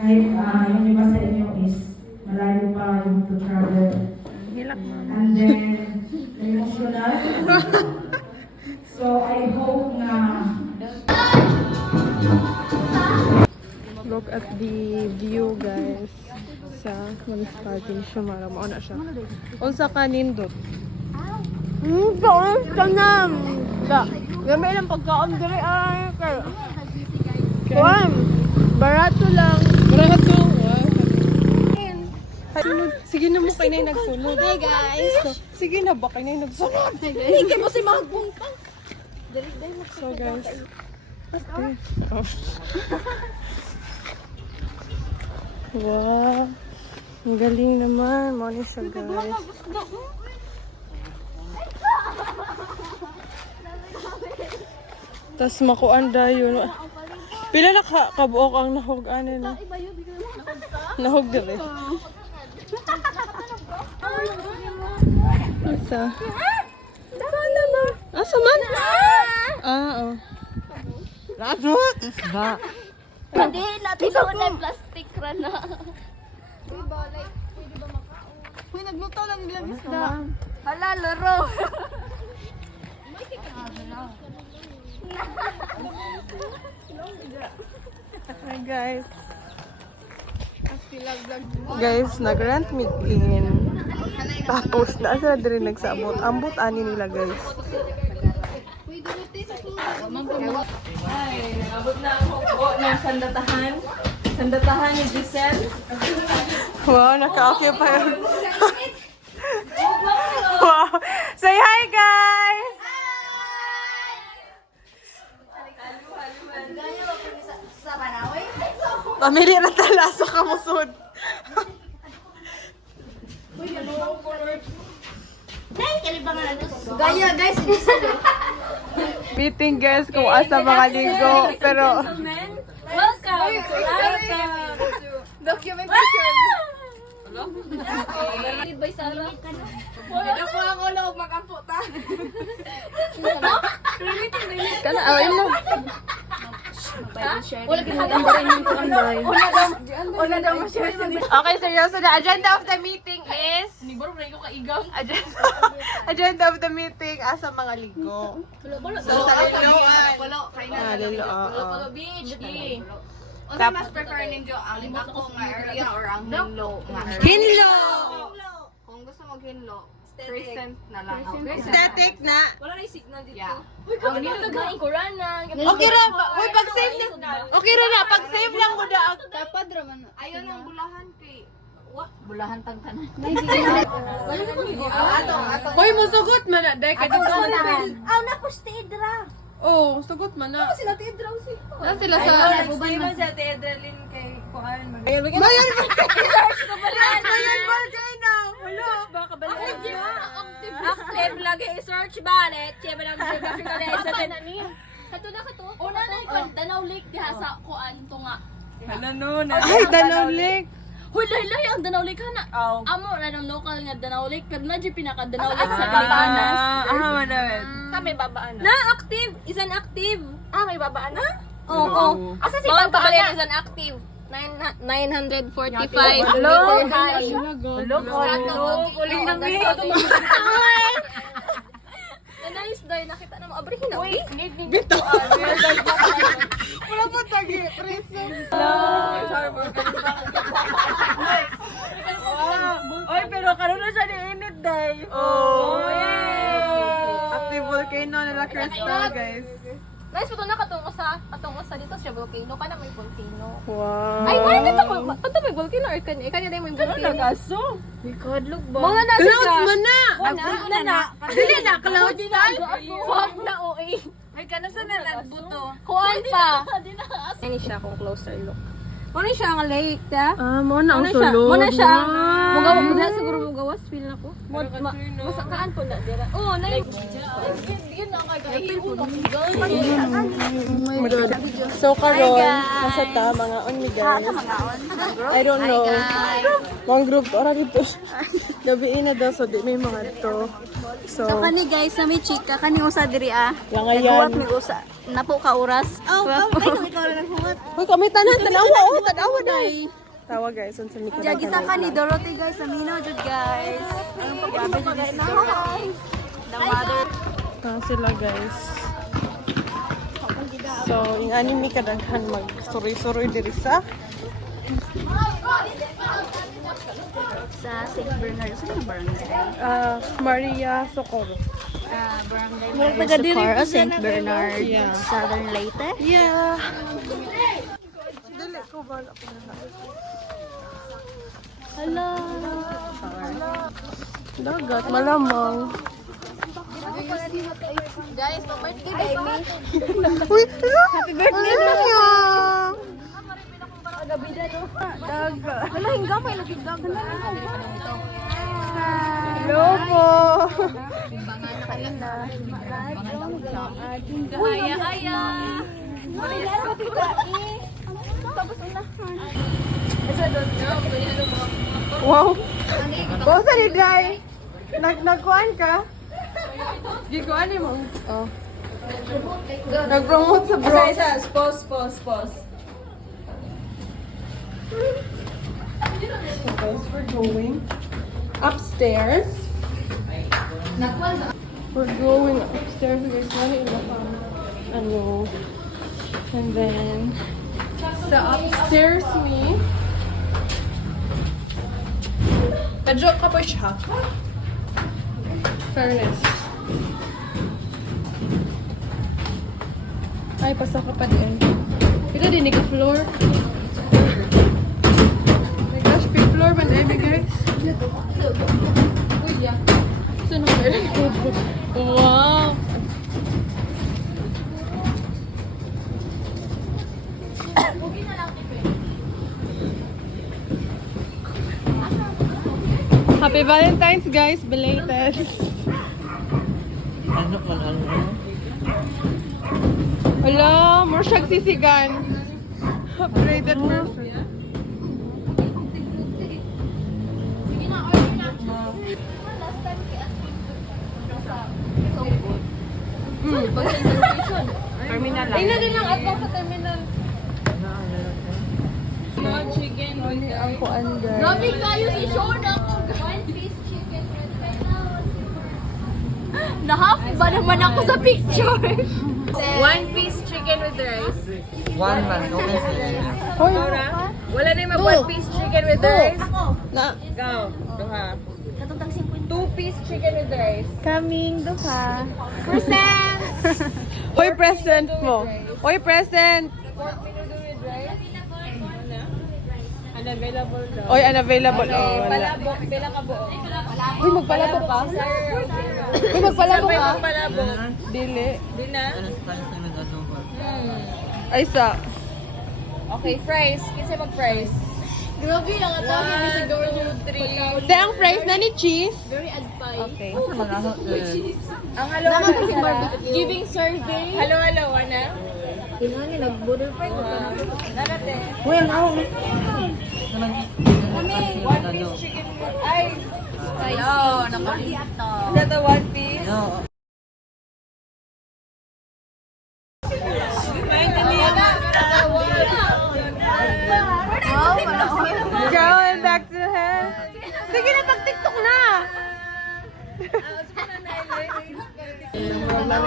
Kahit yung iba sa inyo is malayo pa yung to travel. And then, emotional. So, I hope na Look at the view, guys. Sa municipality siya mao na siya. Unsa ka nindot? Kaon ka na. Gamay lang pagkaon diri ay kay. Kuan. Barato lang. Barato. Sunod. Sige na mo kay nay nagsunod. Hey guys. Sige na ba kay nay nagsunod? Hindi mo si magbuntang. So guys. Oh. Wow. Ang galing naman. Morning siya, guys. Tapos makuan dayon. Pila na kabuok ang nahog ano na. Nahog dire. Asa? Sana ba? Asa man? Oh. Lagot! Isda! Hindi natin ko na plastic ra na. Uy, nagluto lang nilang isda. Hala, laro. Hi guys. Guys, nag-rent meet in. Tapos, na sila din nagsabot. Ambot ani nila, guys. Ay, nabot na ang hukbo ng sandatahan. Sandatahan ni Giselle. Wow, naka-occupy. Wow. Say hi, guys! Sa Manawi? Pamili na tala sa kamusod. Gaya guys, Meeting guys kung asa mga ligo. Pero, Welcome to Alta. documentation. By Sarah. Hindi ko ako loob mag-amputa. Kana, awin mo. Wala ka nagandari ng kuanday. Una daw ma-share sa Okay, seryoso na. Agenda of the meeting is... Agenda of the meeting asa mga ligo. So, sa liloan. Lilo, oo. Beach, di. Unsa mas prefer ninyo ang ako nga area or ang hinlo nga area? Hinlo! Kung gusto mo hinlo, present na lang. Okay. Aesthetic na. Wala na yung signal dito. Yeah. Ang dito nagkain ko ran na. Okay ra. Uy, pag-save na. Okay ra na. Pag-save lang mo da. Ayaw ng bulahan kay Bulahan tang tanan. Hoy, musugot man na. Dahil ka dito. Aw na pustidra. Oh, sugot man na. Sila tidraw si Na sila sa... Steven sa Tedralin kay Kuan. Bayan volcano. Wala. Baka ba active lagi i-search ba net? Siya ba nang geographical sa tanan. Kato na kato. Una na ikon Danau Lake diha sa Kuan to nga. Ay, Danau Lake. Hoy, lahi ang Danau Lake na. Amo na ng local nga Danau Lake kad na di pinaka Danau Lake sa Pilipinas. Kami babaan na. Na active, isan active. May babaan na? Oo. Asa si Bawang babaan kabayan na? isan active. 945 Hello? meter high. Kuling ng Nice day, nakita na mo. Abri, hinawi. Wala po tagi. Preso. Oy, pero karon na siya ni init day. Oh. Active volcano nila Crystal, guys. Nice, pato na katong usa dito siya volcano. Kana may volcano. Wow. Ay, wala dito ko. Pato may volcano or kanya day may volcano. Nagaso. Look ba? Mga na Clouds man na. na. Dili na, clouds na. Wag na OA. Ay, kanasa na nagbuto. Kuan pa. Ini siya kung closer look. Muna siya ang lake, ta? Mo na ang sulod. Muna siya. Mugawa siguro mugawas feel na ko. Masakaan po na dira. Oh, na. So karon, nasa ta mga on mi guys. I don't know. Mga group ora dito. Gabi na daw so di may mga to. So Kani guys, sa may chika, kani usa diri ah. langayan. May usa. Napo ka oras. Oh, ikaw na naghuwat. Hoy kami tanan tanawa tanawa dai. Tawa guys, unsa mi ka. Jagi sa kani Dorothy guys, sa Mino jud guys. Ang pagbabe jud guys. The mother. Sila guys. So, yung anime kadaghan mag-suroy-suroy diri sa Sa St. Bernard, sa barangay. Maria Socorro. Barangay Maria Socorro, St. Bernard, Yeah. Southern Leyte. Yeah. Dili ko bala ko na. Hello. Dagat malamang. Guys, pa-birthday day mo. Uy, happy birthday Maria. Hala, hingga pa lagi dag. Hello po. Aya. Wow. Bosa ni Dai. Nagkuan ka? Gikuan mo. Oh. Nag-promote sa bro. Pause. So guys, we're going upstairs. We're going upstairs guys. Wala ila pa. Ano. And then, sa upstairs me. Kadyo ka pa siya. Fairness. Ay, pasok ka pa din. Ito din, ka floor. My gosh, big floor man, guys. Uy, yeah. Saan ang meron ko? Wow! Happy Valentine's, guys. Belated. Hello, more siyang sisigan. Upgraded version. Terminal lang. Tingnan din ang atbang sa terminal. Chicken with ang kuan guys. Grabe kayo si Sean ako. One piece chicken with Na-half ba naman ako sa picture? One piece chicken with rice. One man, okay sila. Hoy, Wala na yung one piece chicken with rice. na. Go. Duha. Katutang 50. 2-piece chicken with rice. Coming duha. Hoy, present mo. Hoy, present. Pork menudo with rice. Unavailable daw. Oy, unavailable. Okay, Oh, wala. palabok, pila ka buo. Uy, magpalabok ka? Uy, magpalabok ka? Palabok. Dili. Di na? Ay, sa. Okay, fries. Kasi mag-fries. Grabe lang ito. Hindi sa Gordon 3. Te, ang fries na ni cheese. Very adpay. Okay. Ang halo-halo. Giving survey. Halo-halo, ana? Tingali, nag-border fry ko. Narate. Uy, ang ahong. One piece chicken. Ay! Hello, nakalito. Is that the one piece? Going back to hell. Sige na, pag-tiktok na. Alam,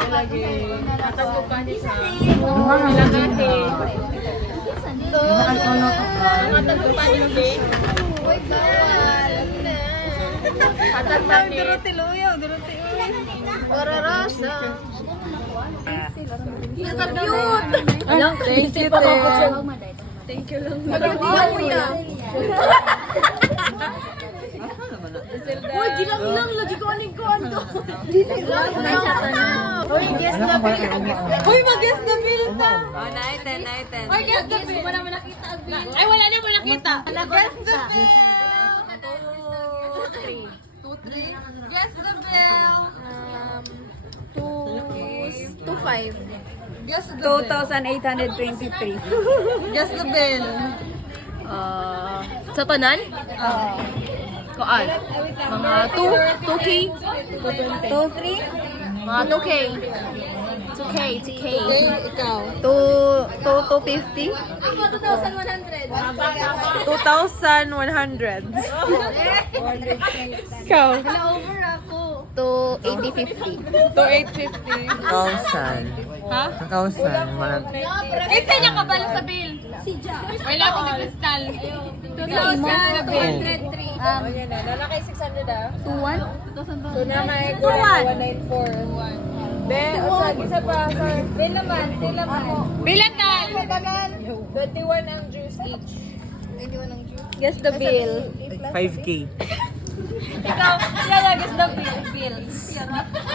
Thank you, te. Uy, gilang lang. Lagi ko aning ko ando. Uy, guess na ba? Uy, mag-guess the bill ta. Oh, naiten. Uy, guess the bill. Wala mo nakita ang bill. Ay, wala na mo nakita. Guess the bill. 2-3. Guess the bill. 2-5. Guess the bill. 2,823. Guess the bill. Sa tanan? Koan? Mga 2K? 2-3? Mga 2K. 2K. Okay, ikaw. 250? 2,100. Ikaw. 280-50. 2,850. 1,000. Ha? 1,000. Isa niya kabalo sa bill. Wala akong nag-kristal. 2,203. Oh, yan na. Lalaki 600 ah. 2-1? So na may 194. Be, isa pa. Bill naman. Bilatan. 21 ang juice each. Guess the bill. 5K. Ikaw, siya guess the bill.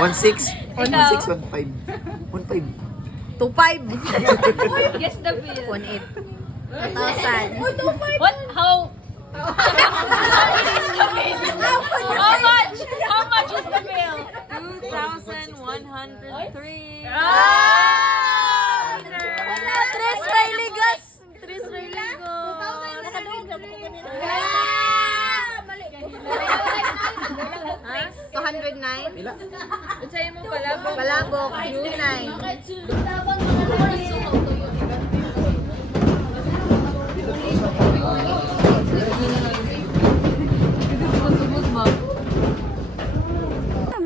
1,600. 1,600. 1,500. 2-5. Guess the bill. 1-8. 1,000. What? How? How much? How much is the bill? 2,103. Tres Rayligas. Tres Rayligas. 209. Sa'yo mo palabok. Palabok, 69.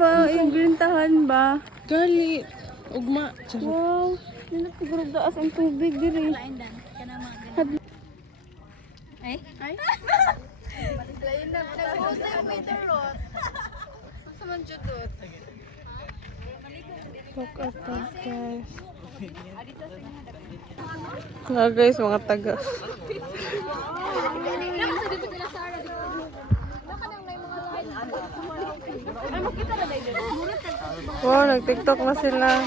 Ba, ibintahan ba? Gali. Ugma. Wow. Hindi siguro daas ang tubig diri. Ay? Ay? Look at that, guys. Nga guys, mga taga. Wow, nag-tiktok na sila.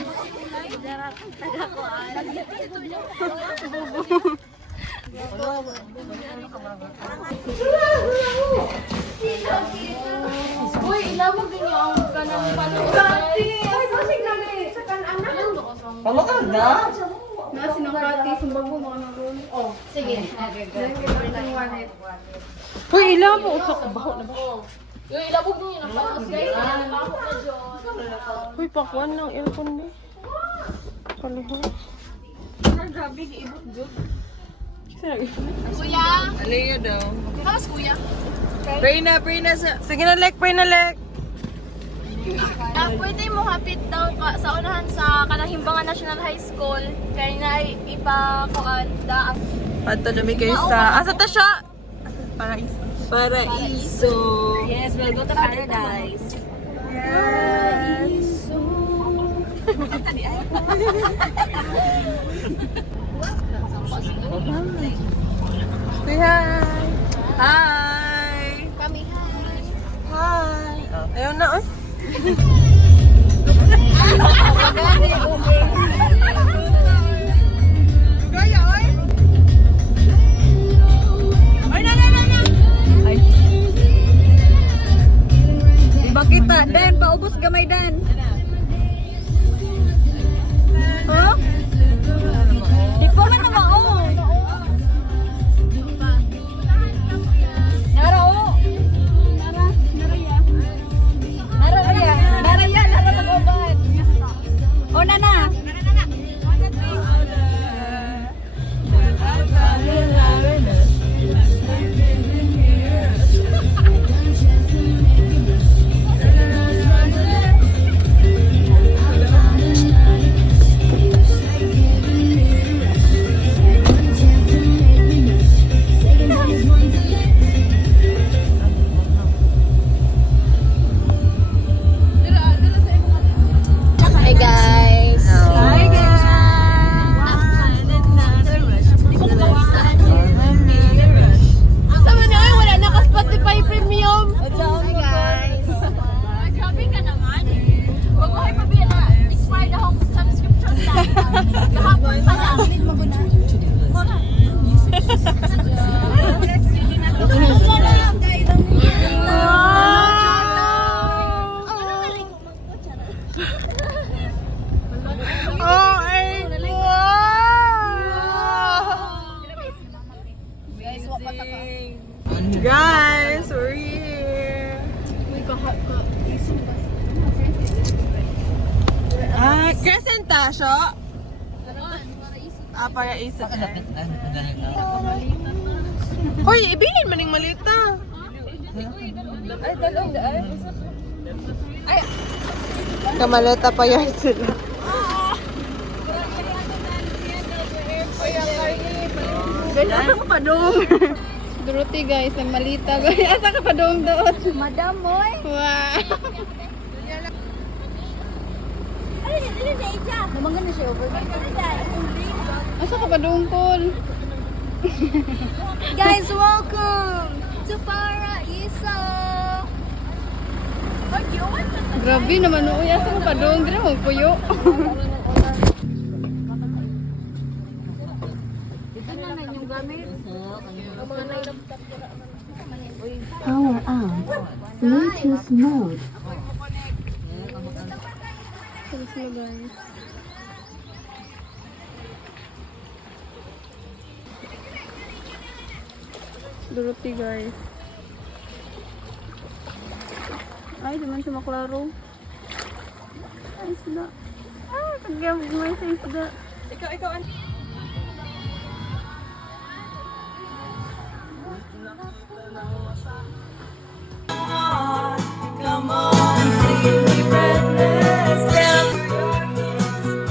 Uy, ilawag din niyo ang kanang panuot. Pamakan na. Na sinangkati, sumbago mga naroon. Oh, sige. Uy, ilang po. Usak, baho na ba? Yung ilabog niyo ng panuot guys. Nakakot na dyan. Uy, pakwan ng aircon ni. Kaliho. Grabe, giibot good. Kasi nag-ibot. Kuya! Aliyo daw. Tapos kuya. Pray na sa... Sige na, Lek. Pray na, Lek. Pwede mo hapit daw ka sa unahan sa Kanahimbangan National High School. Kaya na ipakuan daang. Pato na may kayo sa... Asa ta siya? Paraiso. Paraiso. Yes, we'll go to paradise. Yes. Say hi. Hi! Kami, hi. Hi! Ayun na, oy. Gaya, oy! Ay, na! Ay. Diba kita? Dan, paubos gamay, Dan. Huh? Di pa man naman, oh. Nara, oh. Naraya, nara mag-uban. Oh, nana. Hi guys. Hi, guys! Sama na ay wala na ka Spotify Premium. Hi guys. Grabe ka naman. Wag mo pa biya na expired akong subscription lang. Kahapon pa lang. Oh, ay, Guys, we're here. Crescent siya? Para isa. Hoy, ibilin man yung malita. Ay, kamaleta pa yan sila. Asa ka pa dong? Duruti guys, may malita guys. Asa ka pa doon doon? Madam, moy. Wow. Namangan na siya over. Asa ka pa doon, Paul? Guys, welcome to Paraiso. Grabe naman, uy. Asa ka pa doon? Hindi na magpuyo. Ito na na yung gamit. Power on. Bluetooth mode. Sabi sila guys. Duruti guys. Ay, di man siya maklaro. Ay, sila. Ah, kagayang may sa isda. Ikaw,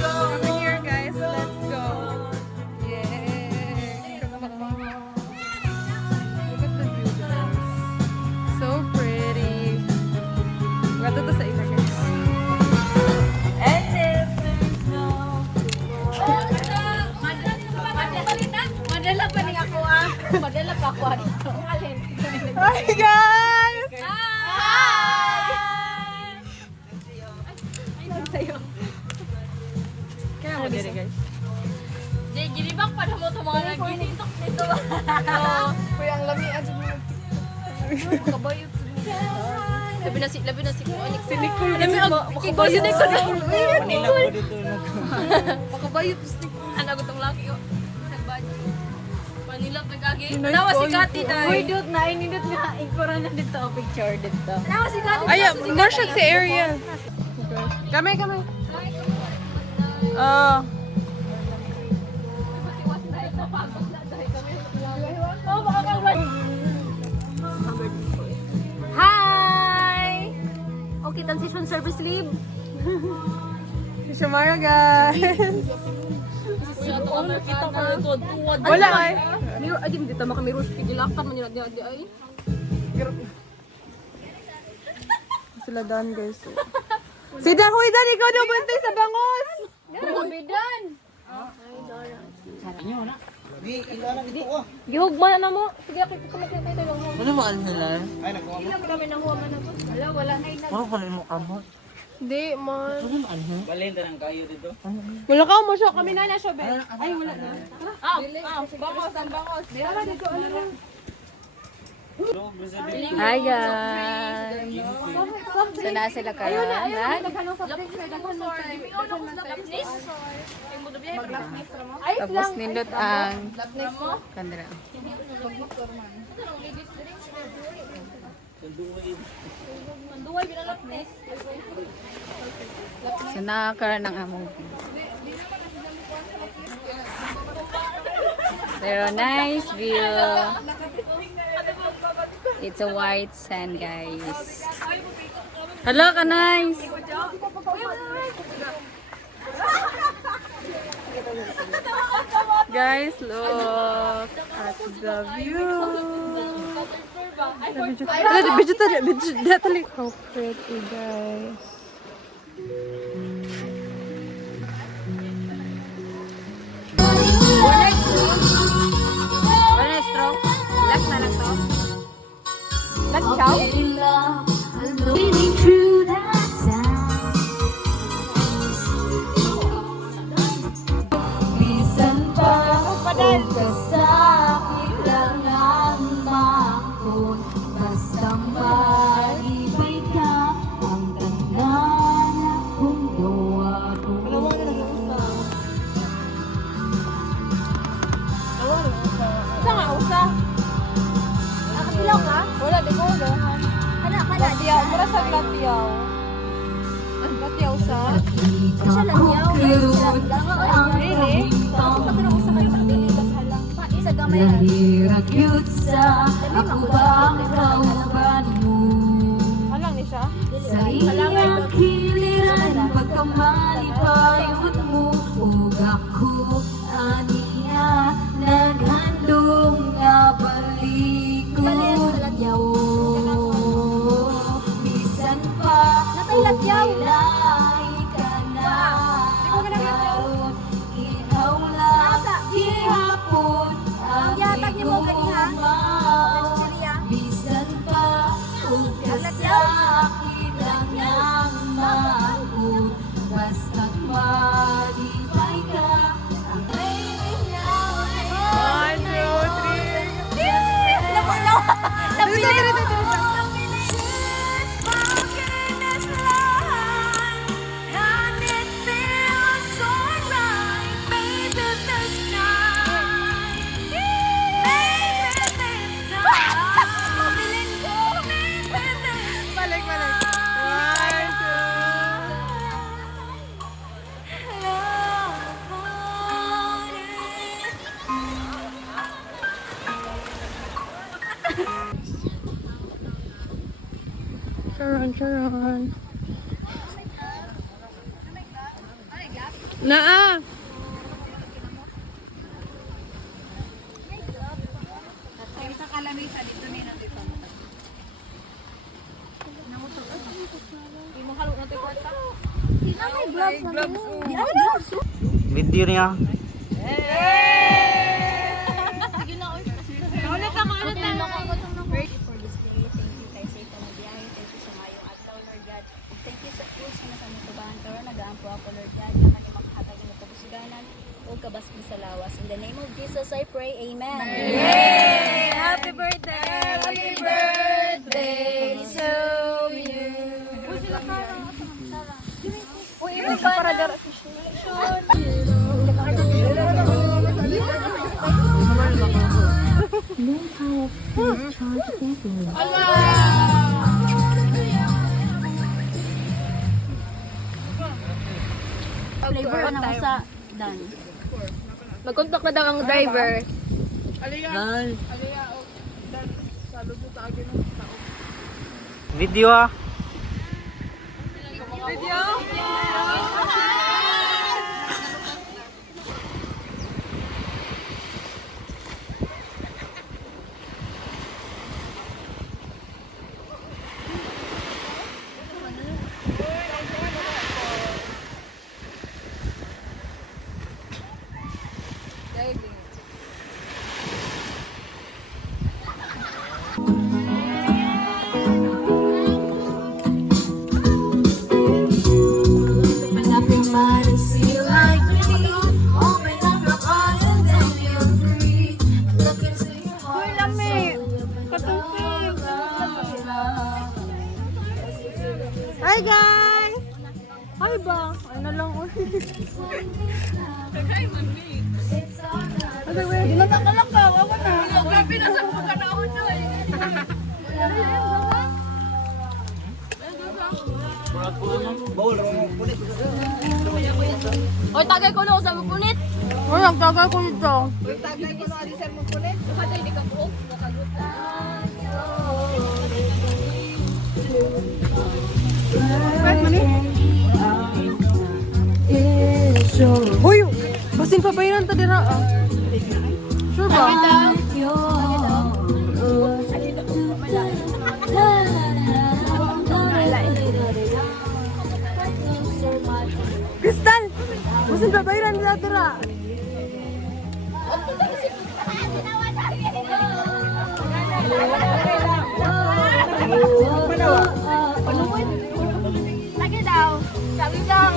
Over here, guys. Let's go. Yay! Look at the view, guys. So pretty. Gato to sa ina, guys. Madala pa rin ako ah. Madala pa ako dito. Alin? Hi, guys! Kaya mo dito, guys. Ginibak pa na mo ito mga naginitok nito. Kuya, ang lamian sa mga Kabayot. Labi na si Kuanik. si Nicole. Makabayot na ito. Manila ko dito na. Makabayot. Ano ko itong laki ko. Manila pagkagi. Nice Nawa si boy. Kati dahil. Uy, dude, nainindot nga. Ikura na dito ang picture dito. Nawa si Kati. Ay, more siya si Ariel. Kamay. Oh. Hi! Okay, transition service leave. Si Shamara, guys. Kita ka likod. Wala ay. Miro, ay, di tama kami rush. Pigilaktan man yun. Di ay. Sila Dan, guys. Si Dan, huy Dan, ikaw daw bantay sa bangos. Grabe dan. Gihugma na mo. Sige, ako kumakita tayo lang mo. Ano mo ano sila? Ilang kami nang huwa man ako. Wala, wala na ilan. Ano pala mo kamot? Di man. Ano mo ano? Balenta ng kayo dito. Wala ka mo siya. Kami na siya, Ben. Ay, wala na. Bangos, ang bangos. Meron na dito, ano lang. Hi guys. So na sila kayo. Tapos nindot ang kandira. So nakakaroon ng among pero nice view. It's a white sand, guys. Hello, ka nice. Guys, look at the view. Definitely how pretty, guys. Wala straw. Last na lang to. Living through that time. Bisan pa kung kasakit lang ang makon, bastang malibay ka ang tanan kung gawa ko. Isa nga, usa. Nakatilaw ka? Wala, di ko ulo. Kana, Latiyaw. Mura sa latiyaw. Latiyaw sa? Siya lang yaw. Really? Ako ka pero usa kayo pagdili ka sa lang. Pa, isa gamay lang. Lahirag yun sa ako ba ang kauban mo. Halang ni siya? Sa iyang kiliran, pagkamali payod mo, ug ako aniya, naghandong nga balikod mo. Bisan pa, laylay ka na, karon, ikaw lang, ihapon, ang igumaw. Bisan pa, ug kasakit lang ang maakot, basta't malibay ka, ang Balik. Charon. Naa. Sa kalamisa dito ni nandito. Imong halo na to kwarta. Video niya. Sige na, oy. Ulit ka mga Thank you for this day. Thank you kay Sir Panabiyahe. Thank you sa mayong adlaw, Lord God. Thank you sa food sa nasa mutubahan. Pero nag-aampo ako, Lord God. Na kami makahatag ng kabusiganan o kabasmi sa lawas. In the name of Jesus, I pray. Amen. Yay! Happy birthday! Happy birthday to you. Uy, iba para dara si Learn how to charge battery. flavor na sa dan. Mag-contact na daw ang driver. Video ah. Hi guys! Hi ba? Ay na lang. Natakalak ka, ako na. Grabe na sa pagkanaon na eh. Oy, tagay ko na sa punit. Uy, ang tagal ko dito. Kada hindi ka buok, Uy, basin pa bayaran ta dira ah. Sure ba? Crystal! Basin pa bayaran ta dira. Lagi daw. Sabi daw.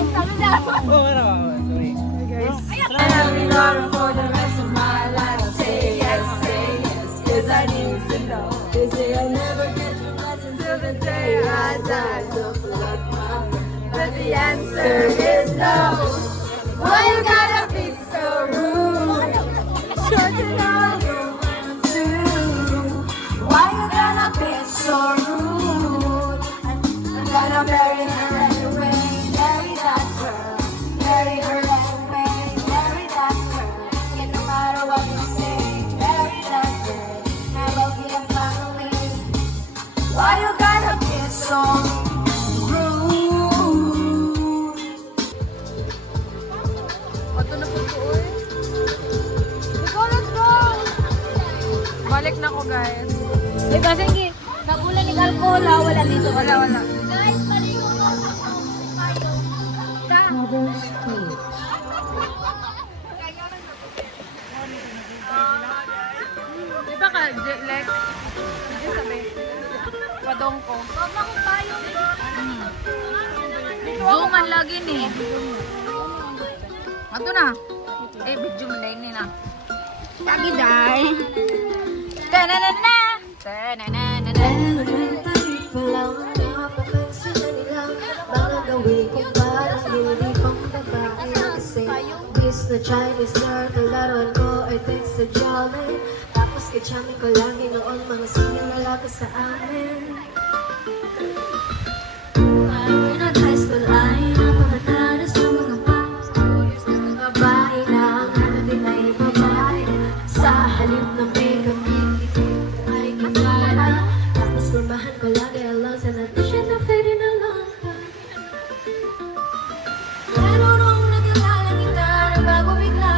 Why you gotta be so rude? Sure to know you want to. Why you gotta be so rude? I'm gonna marry her anyway. Marry that girl. Marry her anyway. Marry that girl. And no matter what you say, marry that girl. Never be a family. Why you gotta be so rude? Balik na ko guys. Eh, kasi sa bulan ni alcohol, wala dito. Wala. Guys, maligo na sa Di ba ka, like, hindi sabi, padong ko. Zuman lagi ni. Ato na. Eh, video mo na yun na. Lagi day. Ta-na-na-na. Ta-na-na-na-na. Na Chinese girl, kalaruan ko ay text sa jolly. Tapos kachami ko lagi noon mga senior lalaki sa amin. Nung high school ay napakatara sa mga past. Babae lang, ano din ay babae. Sa halip ng makeup, ay kifara. Tapos kurmahan ko lagi along sa natin siya na fade in a long time. Pero nung nakilala kita, bago bigla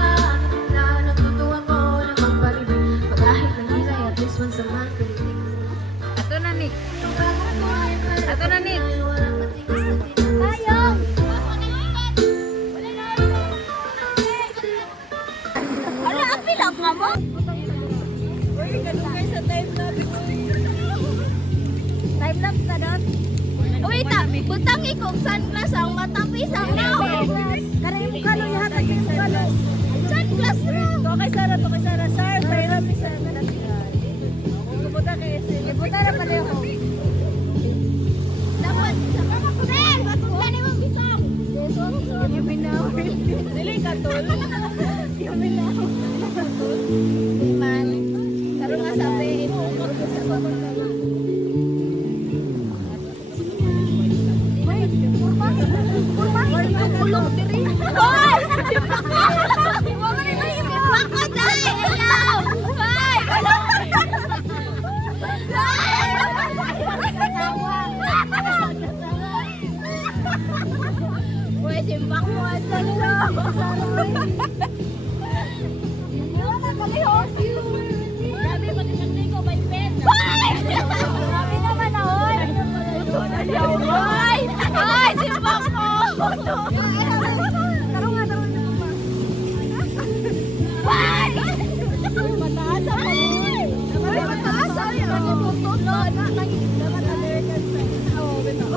na natutuwa ko na magpalibig. Pag-ahit ng hilay at this one sa magpalibig. Ato na, Nick. Ato na, Nick. Tayong! Ano, apil ang ka mo? Time-lapse na doon? Wait, butang ikong sunglass ang matapis ang Karay mo kalo, ihatag mo kalo. Sunglass mo! To kay Sara. Sir, pairam ni Sara. Pupunta kay Sara. Pupunta na pala ako. Dapat, Sir, matunda ni mo bisang. Yung minawin. Dili ka tol. Yung minawin. Man, karo nga sabi. Kulong diri. Hoy! Wag mo na yung bako dai. Hello. Hoy! Hoy, simbak mo sa lo. Wala ka lihos. Grabe pati ko by pen. Hoy! Grabe naman na hoy. Hoy! Hoy, simbak mo. Tarong nga. Hoy! Mataas ako. Hoy, mataas ako. Nagtutot. Dapat American sign. Oo, bitaw.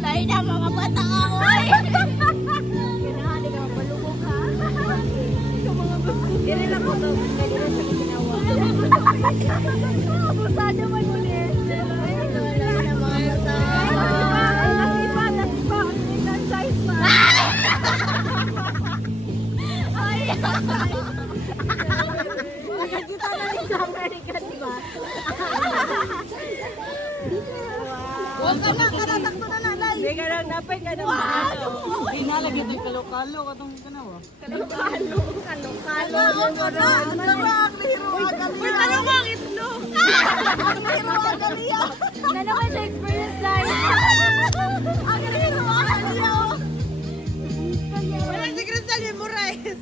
Lain na mga bata ka, hoy! Kinahali ka, malubog ka. Dili lang ko to. Dili lang sa ginawa. Abusado man mo, Ner. Hindi ka lang napay ka ng ano. Hindi na lagi ito kalo-kalo. Katong ka na ba? Kalo-kalo. Uy, tanong mo ang itlog! Na naman siya experience life. Wala si Crystal yung Moraes!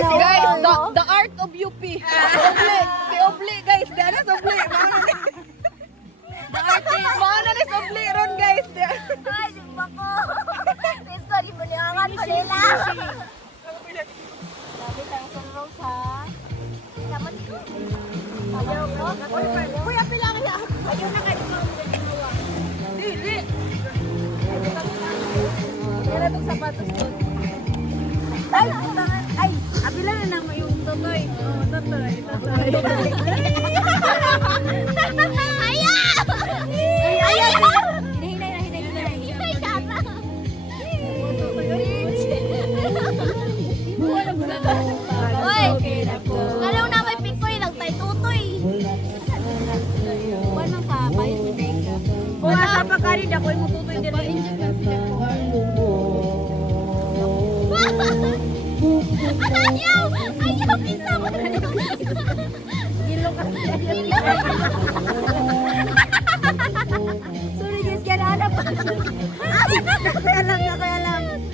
Guys, the art of UP. Si Obli, guys. Di anas Obli. Mauna ni Obli ron, guys. Ay, lumba ko. Please ko, di mo niyangan pa nila. Sabi kang sunrong sa... Dapat ko. Ayaw ko. Kuya, pilang niya. Ayaw na kayo mo. Dili. Yan na itong sapatos ko. Ay, ay, abila na naman yung totoy. Oh, totoy. Ayaw! Ayaw! Hinay ka na. Uy! Alam na may pikoy lang tayo tutoy. Buwan ng kapay. Kung asa pa ka rin, ako yung mututoy din. Ayaw! Ayaw! Pisa mo na yun! Gilo ka. Sorry guys, kaya nahanap pa. Kaya lang.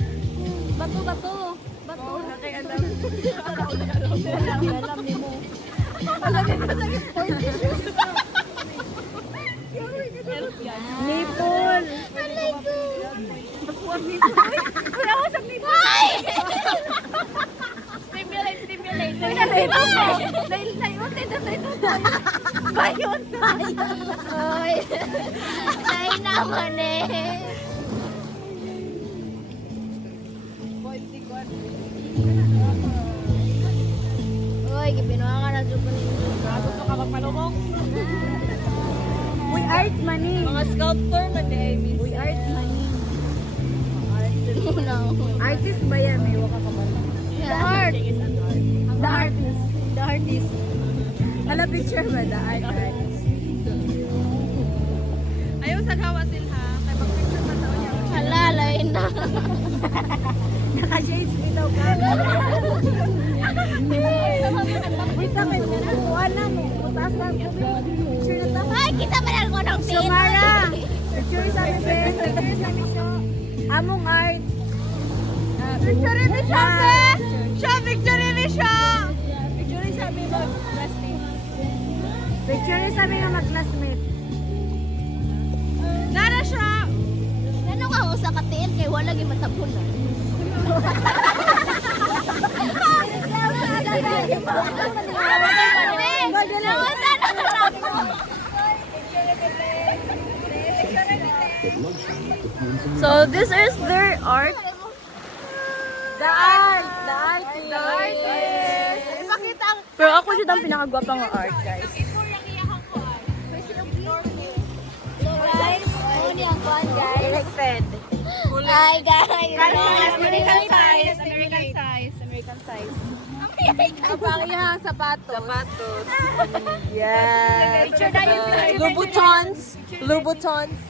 Bato. Bato. Kaya alam. Alam ni mo. Alam ni mo sakit point issues. Nipol! Alay ko! Nakuha nipol. Wala ko sa nipol. Ay! Stimulate. Bayon tayo. Ay, ay naman eh. Uy, kipinuha ka na dyan po ninyo. Gusto ka magpalumok? Uy, art money. Mga sculptor man eh. Uy, art money. No. Artist ba yan? May waka ka ba? The art. The artist. The artist. Hala picture ba? The artist. Ayaw sa gawa sila. Kaya mag-picture pa taon niya. Halalay na. Naka-shades bitaw ka. Wait lang, kuha na mo. Mataas lang. Picture na tayo. Ay, kita man ako ng pin. Sumara! Picture sa amin, Ben. Picture sa amin, so. Among art. Picture ni siya, be! Siya, picture ni siya! Picture sa amin, mag-classmate. Picture sa amin ng mag-classmate. Nara siya! Ano ka ako sa katiin kay wala gyud matabon na. So, this is their art. The art! The artist! Ipakita ang... Pero ako siya ang pinakagwapang art, guys. So guys, muna ang kuan guys. Elected. Hi guys. American size. Kapangihang sapatos. Yes. Picture na yung Louboutins. Louboutins.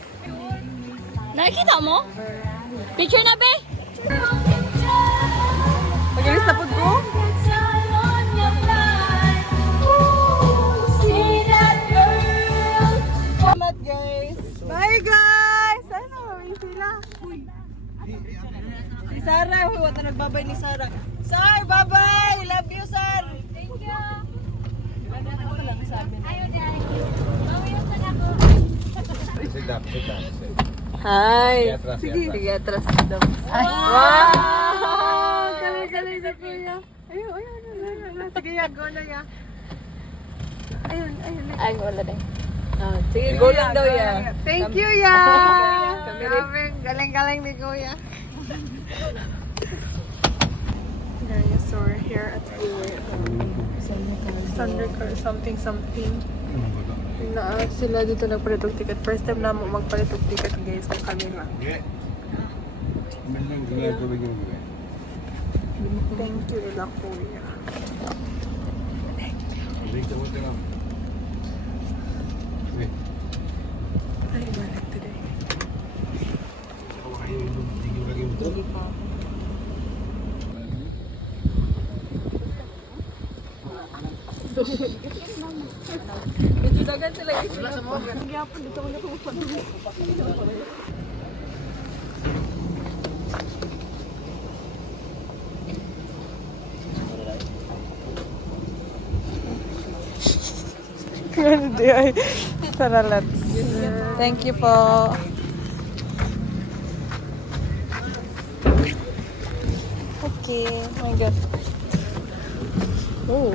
Nakikita mo? Picture na be? Pag-ilis na po ko? Salamat guys. Bye guys. Sana mawin sila. Si Sarah. Uy, wata nagbabay ni Sarah. Sar, bye-bye. Love you, Sar. Thank you. Ano lang sabi na? Ayaw na. Mawiyasan ako. Sit down. Hi. Sige. Sige, atras daw. Wow! Galing sa kuya. Ayun. Sige, go na ya. Ay, wala din. Sige, go lang daw ya. Thank you, ya. Grabe, galing-galing ni Kuya. Guys, so we're here at the Sundercar something. Sila dito nagpalitog ticket. First time na mo magpalitog ticket, guys, ang kanila. Thank you nila, Kuya. Ay, balik today. Dagan sila. Gyapon dito ko na Hindi ay. Tara, let's. Thank you po. Okay. Oh my God. Oh.